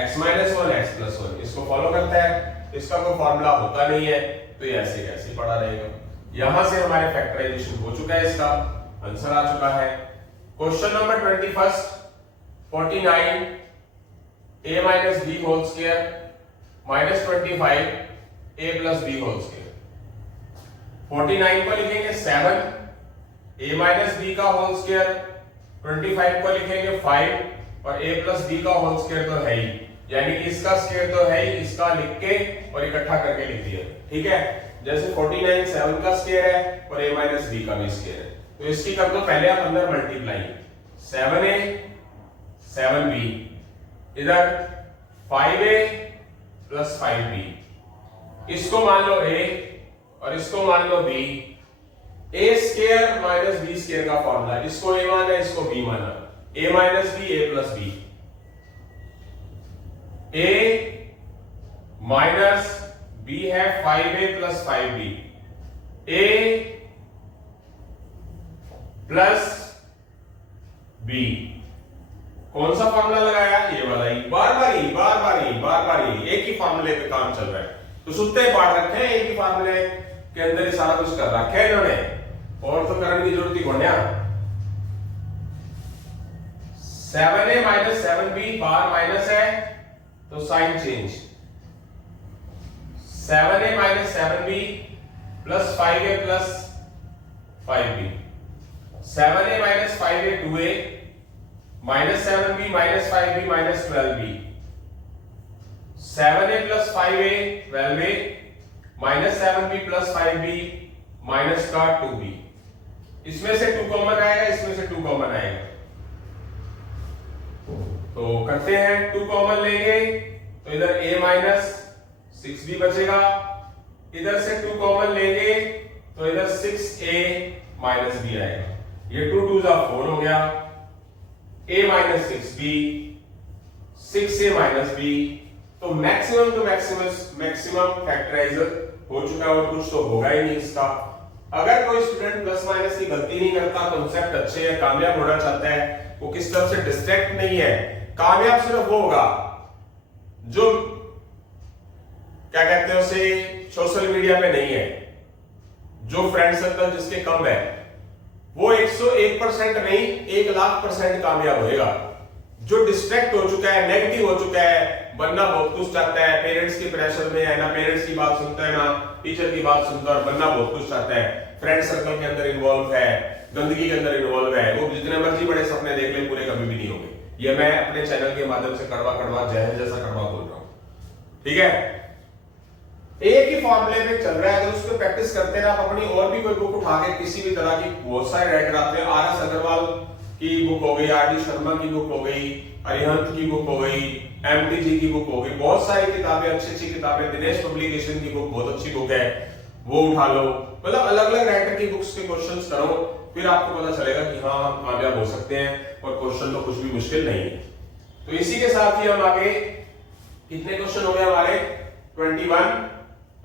x माइनस 1 x प्लस 1, इसको फॉलो करता है। इसका कोई फॉर्मूला होता नहीं है, तो ये ऐसे कैसे पड़ा रहेगा। यहां से हमारे फैक्टराइजेशन हो चुका है, इसका आंसर आ चुका है। Question number 21, 49 a minus b whole square minus 25 a plus b whole square. 49 को लिखेंगे 7 a माइनस b का होल स्क्वायर, 25 को लिखेंगे 5 और a प्लस b का होल स्क्वायर तो है ही, यानी इसका स्क्वायर तो है ही, इसका लिख के और इकट्ठा करके लिख दिया। ठीक है, जैसे 49 7 का स्क्वायर है और a माइनस b का भी स्क्वायर है, तो इसकी कर दो पहले आप अंदर मल्टीप्लाई, 7a 7b, इधर 5a प्लस 5b, इसको मान लो a और इसको मान लो b। a square minus b square का फॉर्मूला, इसको a माना इसको b माना, a minus b a plus b, a minus b है 5a plus 5b, a plus b। कौन सा फॉर्मूला लगाया, ये वाला ही, बार बार ही एक ही फॉर्मूले पे काम चल रहा है। तो सुत्ते पाठ रखे हैं एक ही फॉर्मूले के अंदर ही सारा कुछ कर रखा है इन्होंने, और तो करने की जरूरत ही कौन है। 7a माइनस 7b, बार माइनस है तो sign change, 7a minus 7b plus 5a plus 5b, 7a minus 5a 2a minus 7b minus 5b minus 12b, 7a plus 5a 12a minus 7b plus 5b minus का 2b। इसमें से 2 common आएगा, इसमें से 2 common आएगा, तो करते हैं 2 कॉमन लेंगे तो इधर a माइनस 6b बचेगा, इधर से 2 कॉमन लेंगे तो इधर 6a माइनस बी आएगा। ये 2 2 4 हो गया, a minus 6b, 6a minus b। तो मैक्सिमम टू मैक्सिमम फैक्टराइजर हो चुका है और कुछ तो होगा ही नहीं इसका। अगर कोई स्टूडेंट प्लस माइनस की गलती नहीं करता, कॉन्सेप्ट अच्छे है, कामयाब होना चाहता है, वो किस तरफ से डिस्ट्रैक्ट नहीं है, कामयाब सिर्फ वो होगा जो क्या कहते हैं उसे सोशल मीडिया पे नहीं है, जो फ्रेंड सर्कल जिसके कम है, वो 101% नहीं 1,00,000% कामयाब होएगा। जो डिस्ट्रैक्ट हो चुका है, नेगेटिव हो चुका है, बनना बहुत कुछ चाहता है, पेरेंट्स के प्रेशर में है ना, पेरेंट्स की बात सुनता है ना टीचर की बात सुनता है, और बनना बहुत कुछ चाहता है, फ्रेंड सर्कल के अंदर इन्वॉल्व है, गंदगी के अंदर इन्वॉल्व है, वो जितने मर्जी बड़े सपने देख ले, पूरे कभी भी नहीं होंगे। ये मैं अपने चैनल के माध्यम से कड़वा कड़वा जहर जैसा कड़वा बोल रहा हूं, ठीक है। एक ही फॉर्मूले पे चल रहा है, अगर उस पर प्रैक्टिस करते हैं आप, अपनी और भी कोई बुक उठा के किसी भी तरह की बहुत सारे राइटर आते हैं, आर एस अग्रवाल की बुक हो गई, आर डी शर्मा की बुक हो गई, अरिहंत की बुक हो गई, एमटीजी की बुक हो गई, बहुत सारी किताबें, अच्छी अच्छी किताबें, दिनेश पब्लिकेशन की बुक बहुत अच्छी बुक है, वो उठा लो। मतलब अलग अलग राइटर की बुक्स के क्वेश्चंस करो, फिर आपको पता चलेगा कि हाँ हम कामयाब हो सकते हैं और क्वेश्चन तो कुछ भी मुश्किल नहीं है। तो इसी के साथ ही हम आगे, कितने क्वेश्चन हो गए हमारे 21,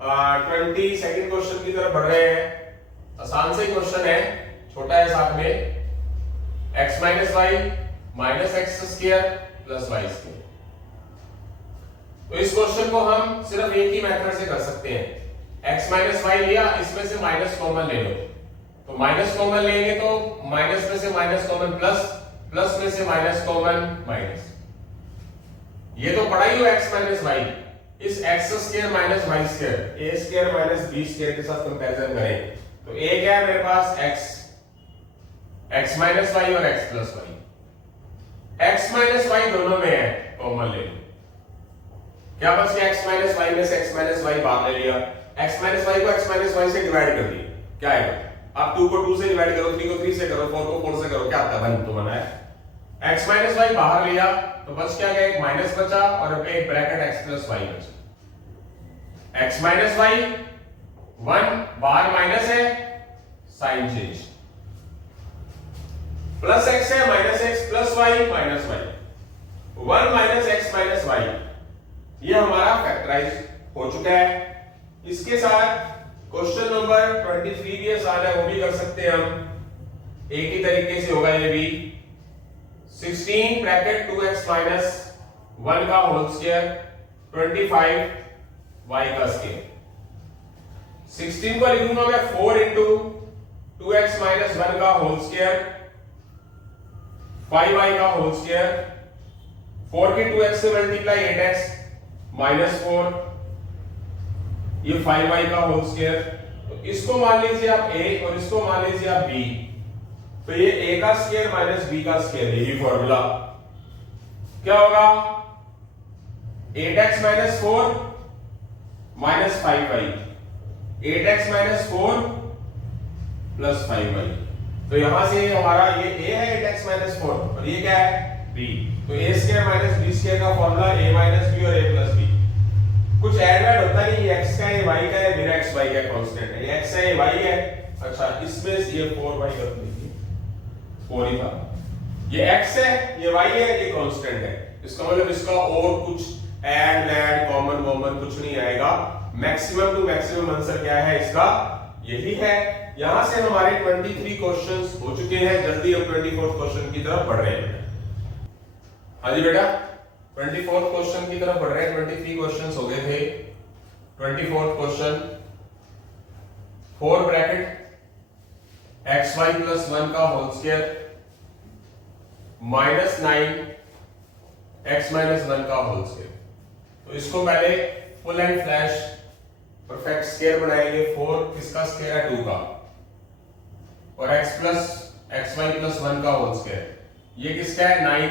22nd क्वेश्चन की तरफ बढ़ रहे हैं। आसान से क्वेश्चन है, छोटा है साथ में, x minus y minus x square plus y square. तो इस क्वेश्चन को हम सिर्फ एक ही मेथड से कर सकते हैं, x माइनस वाई लिया, इसमें से माइनस कॉमन ले लो, तो माइनस कॉमन लेंगे तो माइनस में से माइनस कॉमन प्लस, प्लस में से माइनस कॉमन माइनस। ये तो पढ़ा ही हो x माइनस वाई, इस x square minus y square, a square minus b square के साथ कंपैरिजन करें तो a क्या है मेरे पास x माइनस वाई और x plus y, x minus y दोनों में है, कॉमन ले लो, क्या बच गया x माइनस वाई में से x माइनस वाई बाहर ले लिया, x माइनस वाई को x माइनस वाई से डिवाइड कर दिया, क्या आएगा, आप 2 को 2 से डिवाइड करो, 3 को 3 से करो, 4 को 4 से करो, क्या आता है 1 तो बना है। x माइनस वाई बाहर लिया तो बच क्या गया, एक माइनस बचा और एक ब्रैकेट x प्लस वाई बचा। x माइनस वाई 1 बाहर माइनस है, साइन चेंज, प्लस x है minus x plus y minus y, 1 minus x minus y, ये हमारा फैक्टराइज हो चुका है। इसके साथ क्वेश्चन नंबर 23 भी आसान है, वो भी कर सकते हैं हम, एक ही तरीके से होगा ये भी, 16 ब्रैकेट 2x माइनस 1 का होल स्क्वायर 25 y का स्क्वायर। 16 को लिखूंगा मैं 4 इंटू 2x माइनस 1 का होल स्क्वायर 5y का होल स्क्वायर, 4 की 2x से मल्टीप्लाई 8x माइनस 4, ये 5y का होल स्क्वायर। तो इसको मान लीजिए आप a और इसको मान लीजिए आप b, तो ये a का स्क्वायर माइनस b का स्क्वायर, यही फॉर्मूला क्या होगा, 8x minus 4 minus 5y, 8x minus 4 plus 5y। तो यहां से हमारा ये a है 8x माइनस 4 और ये क्या है b, तो a square minus b square का फॉर्मूला a माइनस b और a प्लस b। कुछ ऐड वैड होता नहीं, ये x का है, y का है, मेरा x y का कांस्टेंट है, ये x है, ये y है, अच्छा इसमें ये 4y कर दीजिए, 4 ही था, ये x है, ये y है, ये कांस्टेंट है, इसका मतलब इसका और कुछ ऐड वैड कॉमन कुछ नहीं आएगा। मैक्सिमम टू मैक्सिमम आंसर क्या है इसका, यही है। यहां से हमारे 23 क्वेश्चंस हो चुके हैं, जल्दी हम 24th क्वेश्चन की तरफ बढ़ रहे हैं। हाँ जी बेटा, 24th क्वेश्चन की तरफ बढ़ रहे हैं, 23 क्वेश्चंस हो गए थे। 24th question, 4 bracket xy plus 1 का whole square minus 9 x minus 1 का होल स्क्वायर। तो इसको पहले full and flash perfect square बनाएंगे, 4 किसका स्क्वायर है 2 का, और x y प्लस 1 का होल स्क्वायर, ये किसका है 9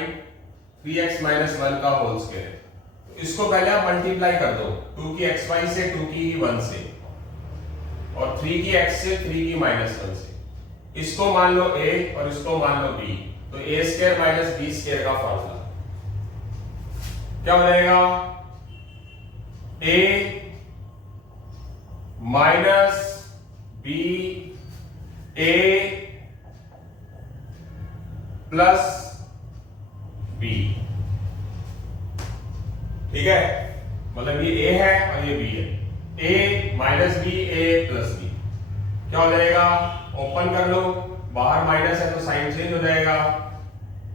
3x माइनस 1 का होल स्क्वायर। तो इसको पहले आप मल्टीप्लाई कर दो, 2 की xy से, 2 की 1 से, और 3 की x से, 3 की माइनस 1 से, इसको मान लो a और इसको मान लो b, तो a square minus b square का फॉर्मूला क्या हो जाएगा, a minus B A plus b, ठीक है, मतलब ये ए है और ये बी है, ए माइनस बी ए प्लस बी, क्या हो जाएगा, ओपन कर लो, बाहर माइनस है तो साइन चेंज हो जाएगा,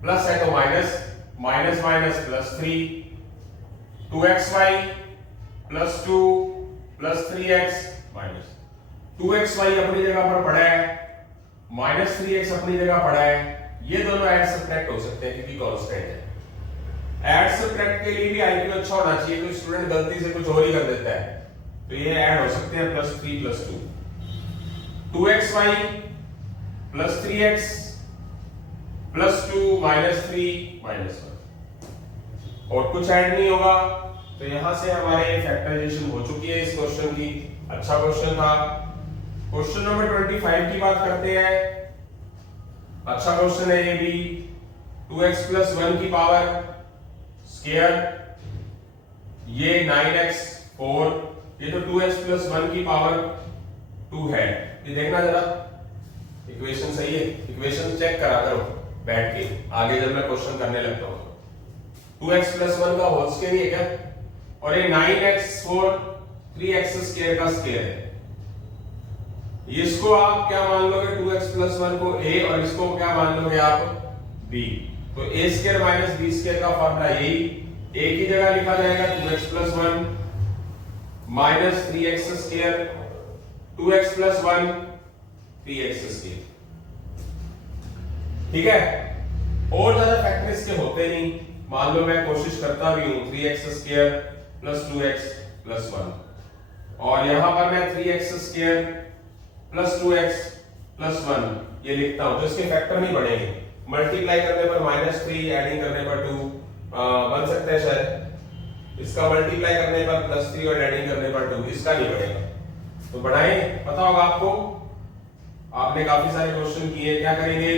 प्लस है तो minus, minus minus plus 3, 2xy plus 2 plus 3x minus 2xy अपनी जगह पर पड़ा है, माइनस 3x अपनी जगह पड़ा है, ये दोनों ऐड सब्ट्रैक्ट हो सकते हैं क्योंकि कांस्टेंट है। ऐड सब्ट्रैक्ट के लिए भी आईक्यू अच्छा होना चाहिए, कोई स्टूडेंट गलती से कुछ और ही कर देता है, तो ये ऐड हो सकते हैं, plus 3 plus 2, 2xy plus 3x plus 2 minus 3 minus 1, और कुछ ऐड नहीं होगा। तो यहां से हमारे फैक्टराइजेशन हो चुकी है इस क्वेश्चन की, अच्छा क्वेश्चन था। क्वेश्चन नंबर 25 की बात करते हैं, अच्छा क्वेश्चन है ये भी, 2x प्लस 1 की पावर स्क्वायर, ये 9x 4, ये तो 2x प्लस 1 की पावर 2 है, ये देखना जरा, इक्वेशन सही है, इक्वेशन चेक करा करो बैठ के, आगे जब मैं क्वेश्चन करने लगता हूं। 2x प्लस 1 का होल स्क्वायर ही है क्या, और ये 9x 4 3x स्क्वायर का स्क्वायर है, इसको आप क्या मान लोगे, 2x प्लस 1 को a और इसको क्या मान लोगे आप b, तो a square minus b square का फॉर्मूला यही, a की जगह लिखा जाएगा 2x plus 1 minus 3x square, 2x plus 1 3x square, ठीक है, और ज्यादा फैक्टर इसके होते नहीं, मान लो मैं कोशिश करता भी हूं 3x square plus 2x plus 1, और यहां पर मैं 3x square plus 2x plus 1 ये लिखता हूं, तो इसके फैक्टर नहीं बढ़ेंगे, मल्टीप्लाई करने पर माइनस 3, एडिंग करने पर 2 बन सकते हैं शायद, इसका मल्टीप्लाई करने पर प्लस 3 और एडिंग करने पर 2, इसका नहीं बढ़ेगा, तो बढ़ाएं, पता होगा आपको, आपने काफी सारे क्वेश्चन किए, क्या करेंगे,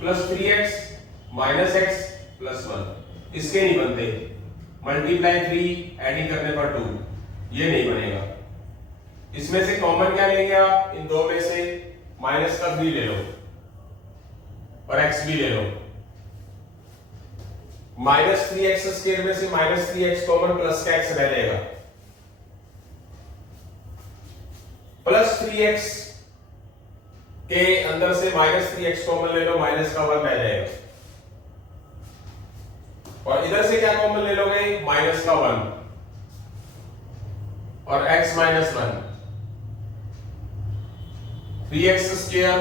plus 3x minus x plus 1, इसके नहीं बनते, मल्टीप्लाई 3 एडिंग करने पर 2, ये नहीं बनेगा, इसमें से कॉमन क्या लेंगे आप, इन दो में से माइनस का 3 ले लो और x भी ले लो, माइनस 3x स्क्वायर में से माइनस 3x कॉमन, प्लस का x रह जाएगा, प्लस 3x के अंदर से माइनस 3x कॉमन ले लो, माइनस का 1 रह जाएगा, और इधर से क्या कॉमन ले लोगे, माइनस का 1 और x minus 1, 3x square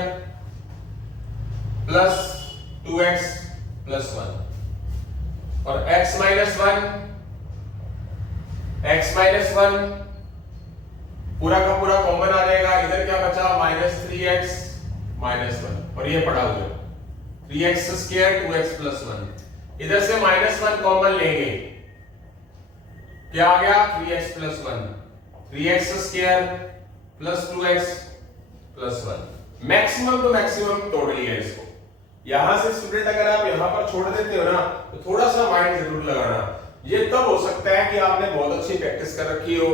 plus 2x plus 1 और x माइनस 1 पूरा का पूरा कॉमन आ जाएगा, इधर क्या बचा, माइनस 3x माइनस 1, और ये पड़ा हुआ 3x स्क्वायर 2x प्लस 1, इधर से माइनस 1 कॉमन लेंगे, क्या आ गया, 3x plus 1, 3x square plus 2x plus 1, maximum तो मैक्सिमम तोड़ लिया इसको। यहां से स्टूडेंट अगर आप यहां पर छोड़ देते हो ना, तो थोड़ा सा माइंड जरूर लगाना, ये तब हो सकता है कि आपने बहुत अच्छी प्रैक्टिस कर रखी हो,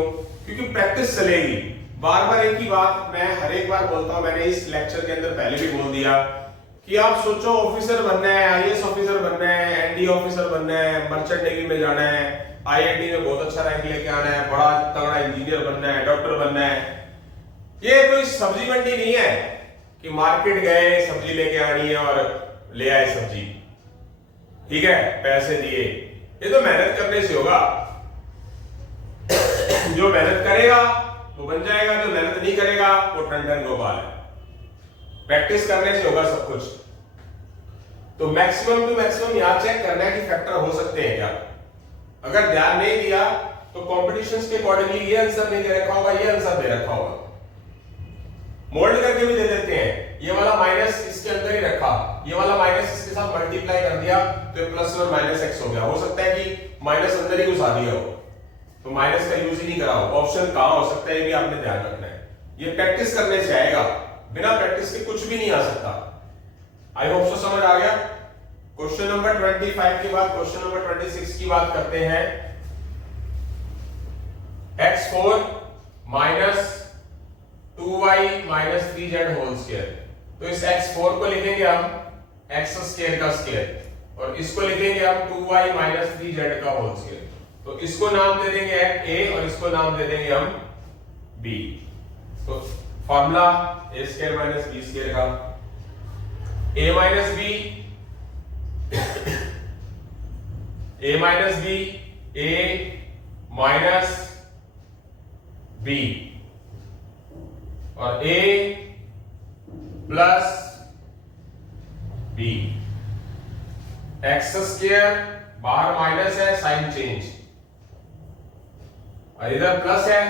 क्योंकि प्रैक्टिस चलेगी, बार बार एक ही बात मैं हर एक बार बोलता हूं, मैंने इस लेक्चर के अंदर पहले भी बोल दिया कि आप सोचो ऑफिसर बनना है, आईएएस ऑफिसर बनना है, एनडी ऑफिसर बनना है, मर्चेंट नेवी में जाना है, आईआईटी में बहुत अच्छा रैंक लेके आना है, बड़ा तगड़ा इंजीनियर बनना है, डॉक्टर बनना है, ये कोई सब्जी मंडी नहीं है कि मार्केट गए सब्जी लेके आनी है और ले आए सब्जी, ठीक है, पैसे दिए, ये तो मेहनत करने से होगा, जो मेहनत करेगा वो बन जाएगा, जो मेहनत नहीं करेगा वो टंडन गोपाल है, प्रैक्टिस करने से होगा सब कुछ। तो मैक्सिमम टू मैक्सिमम यहां चेक करना है कि फैक्टर हो सकते हैं क्या, अगर ध्यान नहीं दिया तो कॉम्पिटिशंस के अकॉर्डिंगली ये आंसर नहीं दे रखा होगा, ये आंसर दे रखा होगा, मोल्ड करके भी दे देते हैं, ये वाला माइनस इसके अंदर ही रखा, ये वाला माइनस इसके साथ मल्टीप्लाई कर दिया तो प्लस और माइनस x हो गया, हो सकता है कि माइनस अंदर ही घुसा दिया हो, तो माइनस का यूज ही नहीं करा हो, ऑप्शन कहां हो सकता है ये भी आपने ध्यान रखना है, ये प्रैक्टिस करने से आएगा, बिना प्रैक्टिस के कुछ भी नहीं आ सकता। आई होप सो समझ आ गया। क्वेश्चन नंबर 25 के बाद क्वेश्चन नंबर 26 की बात करते हैं, x4 minus 2y minus 3z whole square. तो इस x4 को लिखेंगे हम x स्क्वायर का स्क्वायर और इसको लिखेंगे हम 2y माइनस 3z का होल स्क्वायर। तो इसको नाम दे देंगे a और इसको नाम दे देंगे हम b। तो formula a square minus b square का a minus b a minus b a minus b और a plus b। X square बाहर माइनस है, साइन चेंज, और इधर प्लस है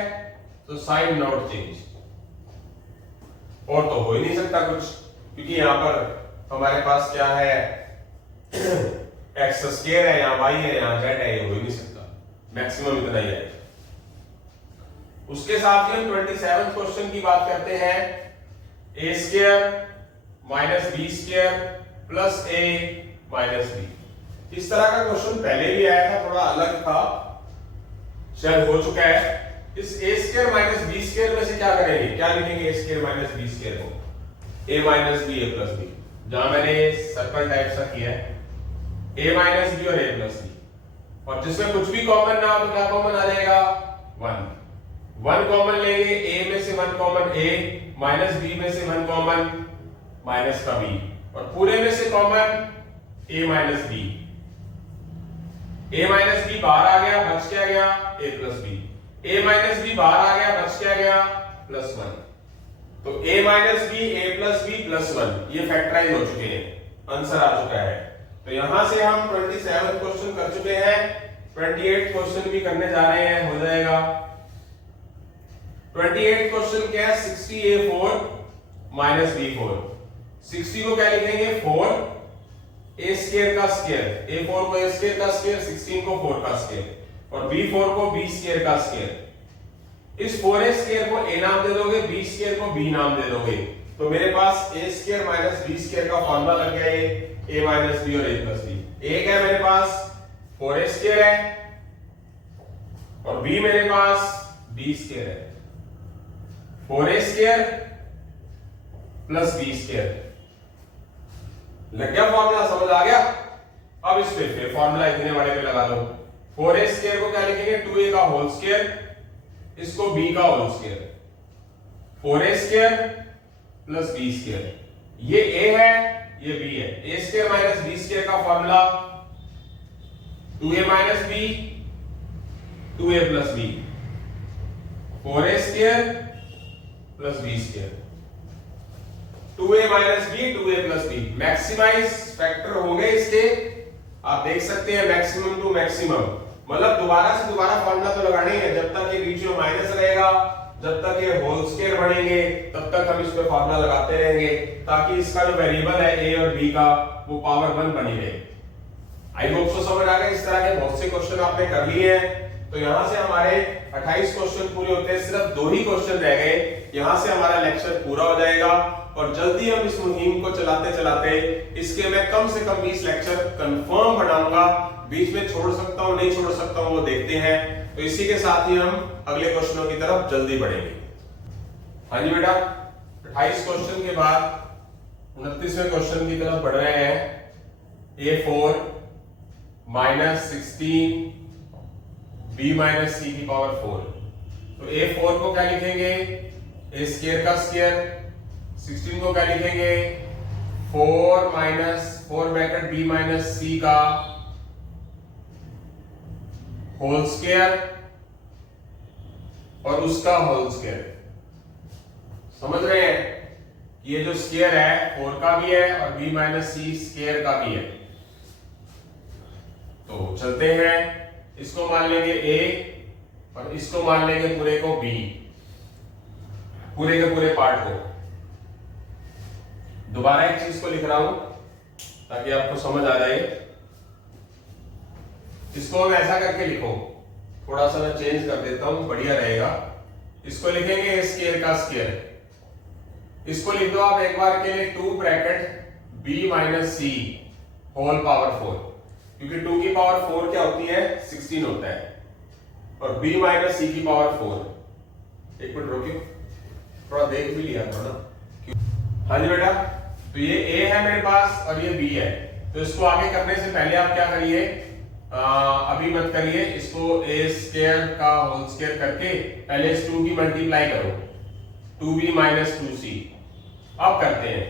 तो साइन नॉट चेंज। और तो हो ही नहीं सकता कुछ, क्योंकि यहां पर हमारे पास क्या है, एक्स स्क्वायर है, यहां y है, यहां z है, ये हो ही नहीं सकता, मैक्सिमम इतना ही है। उसके साथ ही हम 27वें क्वेश्चन की बात करते हैं। a square minus b square plus a minus b। इस तरह का क्वेश्चन पहले भी आया था, थोड़ा अलग था, शायद हो चुका है। इस a square minus b square में से क्या करेंगे, क्या लिखेंगे a square minus b square को, a minus b a plus b। जहां मैंने सर्कल टाइप सा किया है a माइनस b और a प्लस b, और जिसमें कुछ भी कॉमन ना हो तो क्या कॉमन आ जाएगा, 1 कॉमन लेंगे, a में से 1 कॉमन a, माइनस b में से 1 कॉमन माइनस का b, और पूरे में से common a minus b। a minus b बाहर आ गया, बच क्या गया a plus b। a minus b बाहर आ गया, बच क्या गया प्लस 1। तो a minus b a plus b plus 1 ये फैक्टराइज हो चुके हैं, आंसर आ चुका है। तो यहां से हम 27 क्वेश्चन कर चुके हैं, 28 क्वेश्चन भी करने जा रहे हैं, हो जाएगा। 28 क्वेश्चन क्या है, 60a4 माइनस b4। 60 को क्या लिखेंगे 4 a स्क्वायर का स्क्वायर, a4 को a स्क्वायर का स्क्वायर, 16 को 4 का स्क्वायर, और b4 को b स्क्वायर का स्क्वायर। इस 4a स्क्वायर को a नाम दे दोगे, b स्क्वायर को b नाम दे दोगे, तो मेरे पास a square minus b square का फॉर्मूला लग गया है, a माइनस b और a प्लस b। a क्या है मेरे पास 4a स्क्वायर है, और b मेरे पास b स्क्वायर है। 4a square plus b square लग गया फॉर्मूला, समझ आ गया। अब इस पे फिर फॉर्मूला इतने वाले पे लगा दो। 4a स्क्वायर को क्या लिखेंगे 2a का होल स्क्वायर, इसको b का whole square, 4a square plus b square. ये a है, ये b है। a square minus b square का formula 2a minus b 2a plus b, 4a square plus b square, 2a minus b 2a plus b। Maximise factor हो गए इसके, आप देख सकते हैं मैक्सिमम टू मैक्सिमम, मतलब दोबारा से दोबारा फॉर्मूला तो लगाना ही है, जब तक ये बीच में माइनस रहेगा, जब तक ये होल स्क्वायर बढ़ेंगे, तब तक हम इस पे फॉर्मूला लगाते रहेंगे, ताकि इसका जो वेरिएबल है a और b का वो पावर 1 बनी रहे। आई होप सो समझ आ गया। इस तरह के बहुत से क्वेश्चन आपने कर लिए हैं। तो यहां से हमारे 28 क्वेश्चन पूरे होते हैं, सिर्फ 2 ही क्वेश्चन रह गए, यहां से हमारा लेक्चर पूरा हो जाएगा। और जल्दी हम इस मुहिम को चलाते चलाते इसके मैं कम से कम 20 लेक्चर कंफर्म बनाऊंगा, बीच में छोड़ सकता हूं नहीं छोड़ सकता हूं वो देखते हैं। तो इसी के साथ ही हम अगले क्वेश्चनों की तरफ जल्दी बढ़ेंगे। हाँ जी बेटा, 28 क्वेश्चन के बाद 29वें क्वेश्चन की तरफ बढ़ रहे हैं। a4 minus 16 b minus c की पावर 4। तो a4 को क्या लिखेंगे a स्क्वायर का स्क्वायर, 16 को क्या लिखेंगे 4 minus 4 bracket b minus c का होल स्क्वायर और उसका होल स्क्वायर। समझ रहे हैं, ये जो स्क्वायर है 4 का भी है और b माइनस c स्क्वायर का भी है। तो चलते हैं, इसको मान लेंगे a और इसको मान लेंगे पूरे को b, पूरे के पूरे पार्ट को। दोबारा एक चीज को लिख रहा हूं ताकि आपको समझ आ जाए। इसको हम ऐसा करके लिखो, थोड़ा सा मैं चेंज कर देता हूं, बढ़िया रहेगा। इसको लिखेंगे a स्क्वायर का स्क्वायर, इसको लिख दो आप एक बार के लिए 2 bracket b minus c whole power 4, क्योंकि 2 की पावर 4 क्या होती है 16 होता है, और b माइनस c की पावर 4। एक मिनट रोकिए, थोड़ा देख भी लिया था ना। हाँ जी बेटा, तो ये ए है मेरे पास और ये बी है, तो इसको आगे करने से पहले आप क्या करिए, अभी मत करिए, इसको ए स्क्वायर का होल स्क्वायर करके पहले इस 2 की मल्टीप्लाई करो, 2b माइनस 2c। अब करते हैं,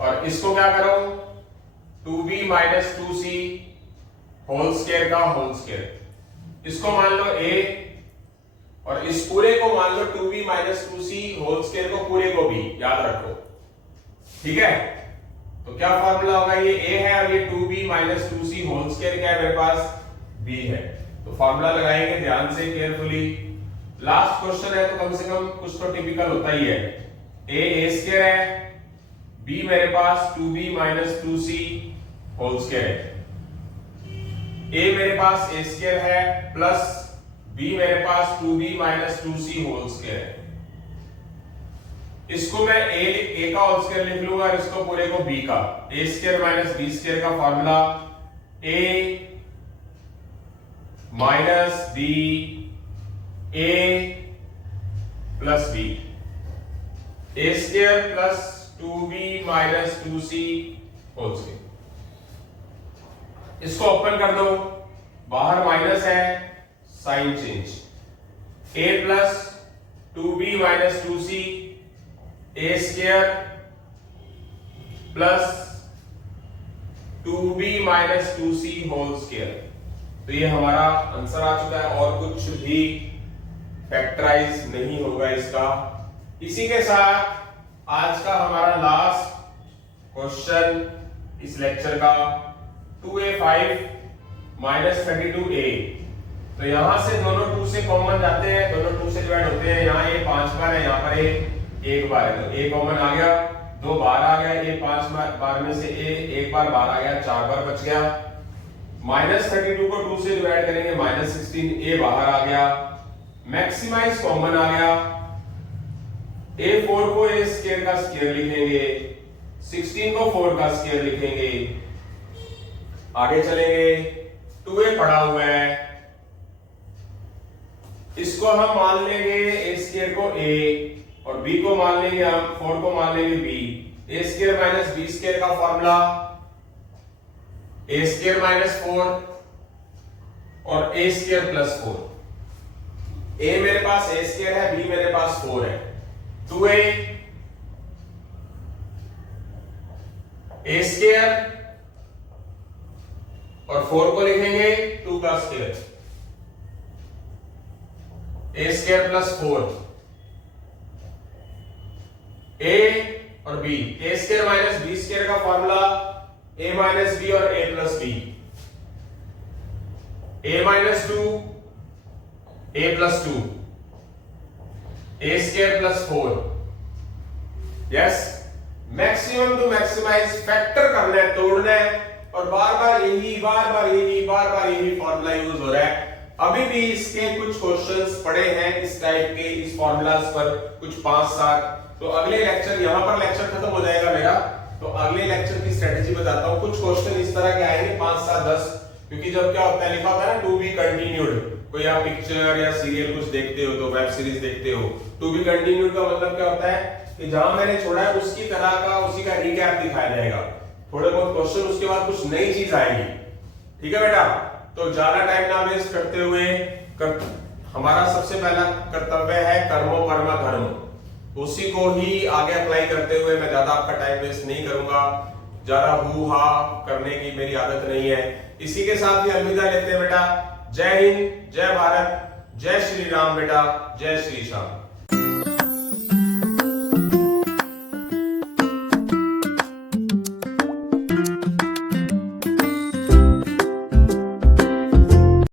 और इसको क्या करो, 2b minus 2c whole square का होल स्क्वायर, इसको मान लो a और इस पूरे को मान लो 2b minus 2c whole square को पूरे को भी, याद रखो, ठीक है। तो क्या फॉर्मूला होगा, ये a है और ये 2b minus 2c whole square क्या है मेरे पास, b है। तो फॉर्मूला लगाएंगे ध्यान से, केयरफुली। लास्ट क्वेश्चन है तो कम से कम कुछ तो टिपिकल होता ही है। a स्क्वायर है, b मेरे पास 2b minus 2c whole square है, a मेरे पास a स्क्वायर है प्लस b मेरे पास 2b minus 2c whole square है। इसको मैं a का होल स्क्वायर लिख लूंगा और इसको पूरे को b का, a square minus b square का formula a minus b a plus b, a square plus 2b minus 2c whole square. इसको ओपन कर दो, बाहर माइनस है, sign change, a plus 2b minus 2c a square plus 2b minus 2c whole square. तो ये हमारा answer आ चुका है और कुछ भी फैक्टराइज नहीं होगा इसका। इसी के साथ आज का हमारा लास्ट क्वेश्चन इस लेक्चर का 2a5 माइनस 32a। तो यहां से दोनों 2 से कॉमन जाते हैं, दोनों 2 से डिवाइड होते हैं। यहाँ a 5 बार है, यहाँ पर a 1 बार है, तो a कॉमन आ गया, 2 बार आ गया, a 5 बार में से a 1 बार बाहर आ गया, 4 बार बच गया। माइनस 32 को 2 से डिवाइड करेंगे, माइनस 16 a बाहर आ गया, मैक्सिमाइज कॉमन आ गया, a4 को a स्क्वायर का स्क्वायर लिखेंगे, 16 को 4 का स्क्वायर लिखेंगे। आगे चलेंगे, 2a पड़ा हुआ है, इसको हम मान लेंगे a स्क्वायर को a और b को मान लेंगे हम, 4 को मान लेंगे b। a square minus b square का फॉर्मूला a स्क्वायर माइनस 4 और a स्क्वायर प्लस 4। a मेरे पास a स्क्वायर है, b मेरे पास 4 है, 2a a स्क्वायर और 4 को लिखेंगे 2 का square, a square plus 4, a और b, a square minus b square का फॉर्मूला a माइनस b और a plus b, a minus 2 a plus 2, a square plus 4। Yes, maximum to maximise factor करना है, तोड़ना है, और बार बार यही फॉर्मूला यूज हो रहा है। अभी भी इसके कुछ क्वेश्चंस पड़े हैं इस टाइप के, इस फॉर्मूलाज पर, कुछ 5-7। तो अगले लेक्चर, यहां पर लेक्चर खत्म हो जाएगा मेरा, तो अगले लेक्चर की स्ट्रेटेजी बताता हूं। कुछ क्वेश्चन इस तरह के आएंगे 5-7-10, क्योंकि जब क्या होता है, लिखा होता है ना टू बी कंटिन्यूड, कोई आप पिक्चर या सीरियल कुछ देखते हो, तो वेब सीरीज देखते हो, टू बी कंटिन्यूड का मतलब क्या होता है कि जहां मैंने छोड़ा है उसकी तरह का, उसी का रिकैप दिखाया जाएगा, थोड़े बहुत क्वेश्चन, उसके बाद कुछ नई चीज आएगी। ठीक है बेटा, तो ज्यादा टाइम ना वेस्ट करते हुए हमारा सबसे पहला कर्तव्य है कर्मो परम धर्म, उसी को ही आगे अप्लाई करते हुए मैं ज्यादा आपका टाइम वेस्ट नहीं करूंगा, ज्यादा हू हा करने की मेरी आदत नहीं है। इसी के साथ ही अलविदा लेते हैं बेटा। जय हिंद, जय भारत, जय श्री राम बेटा, जय श्री श्याम।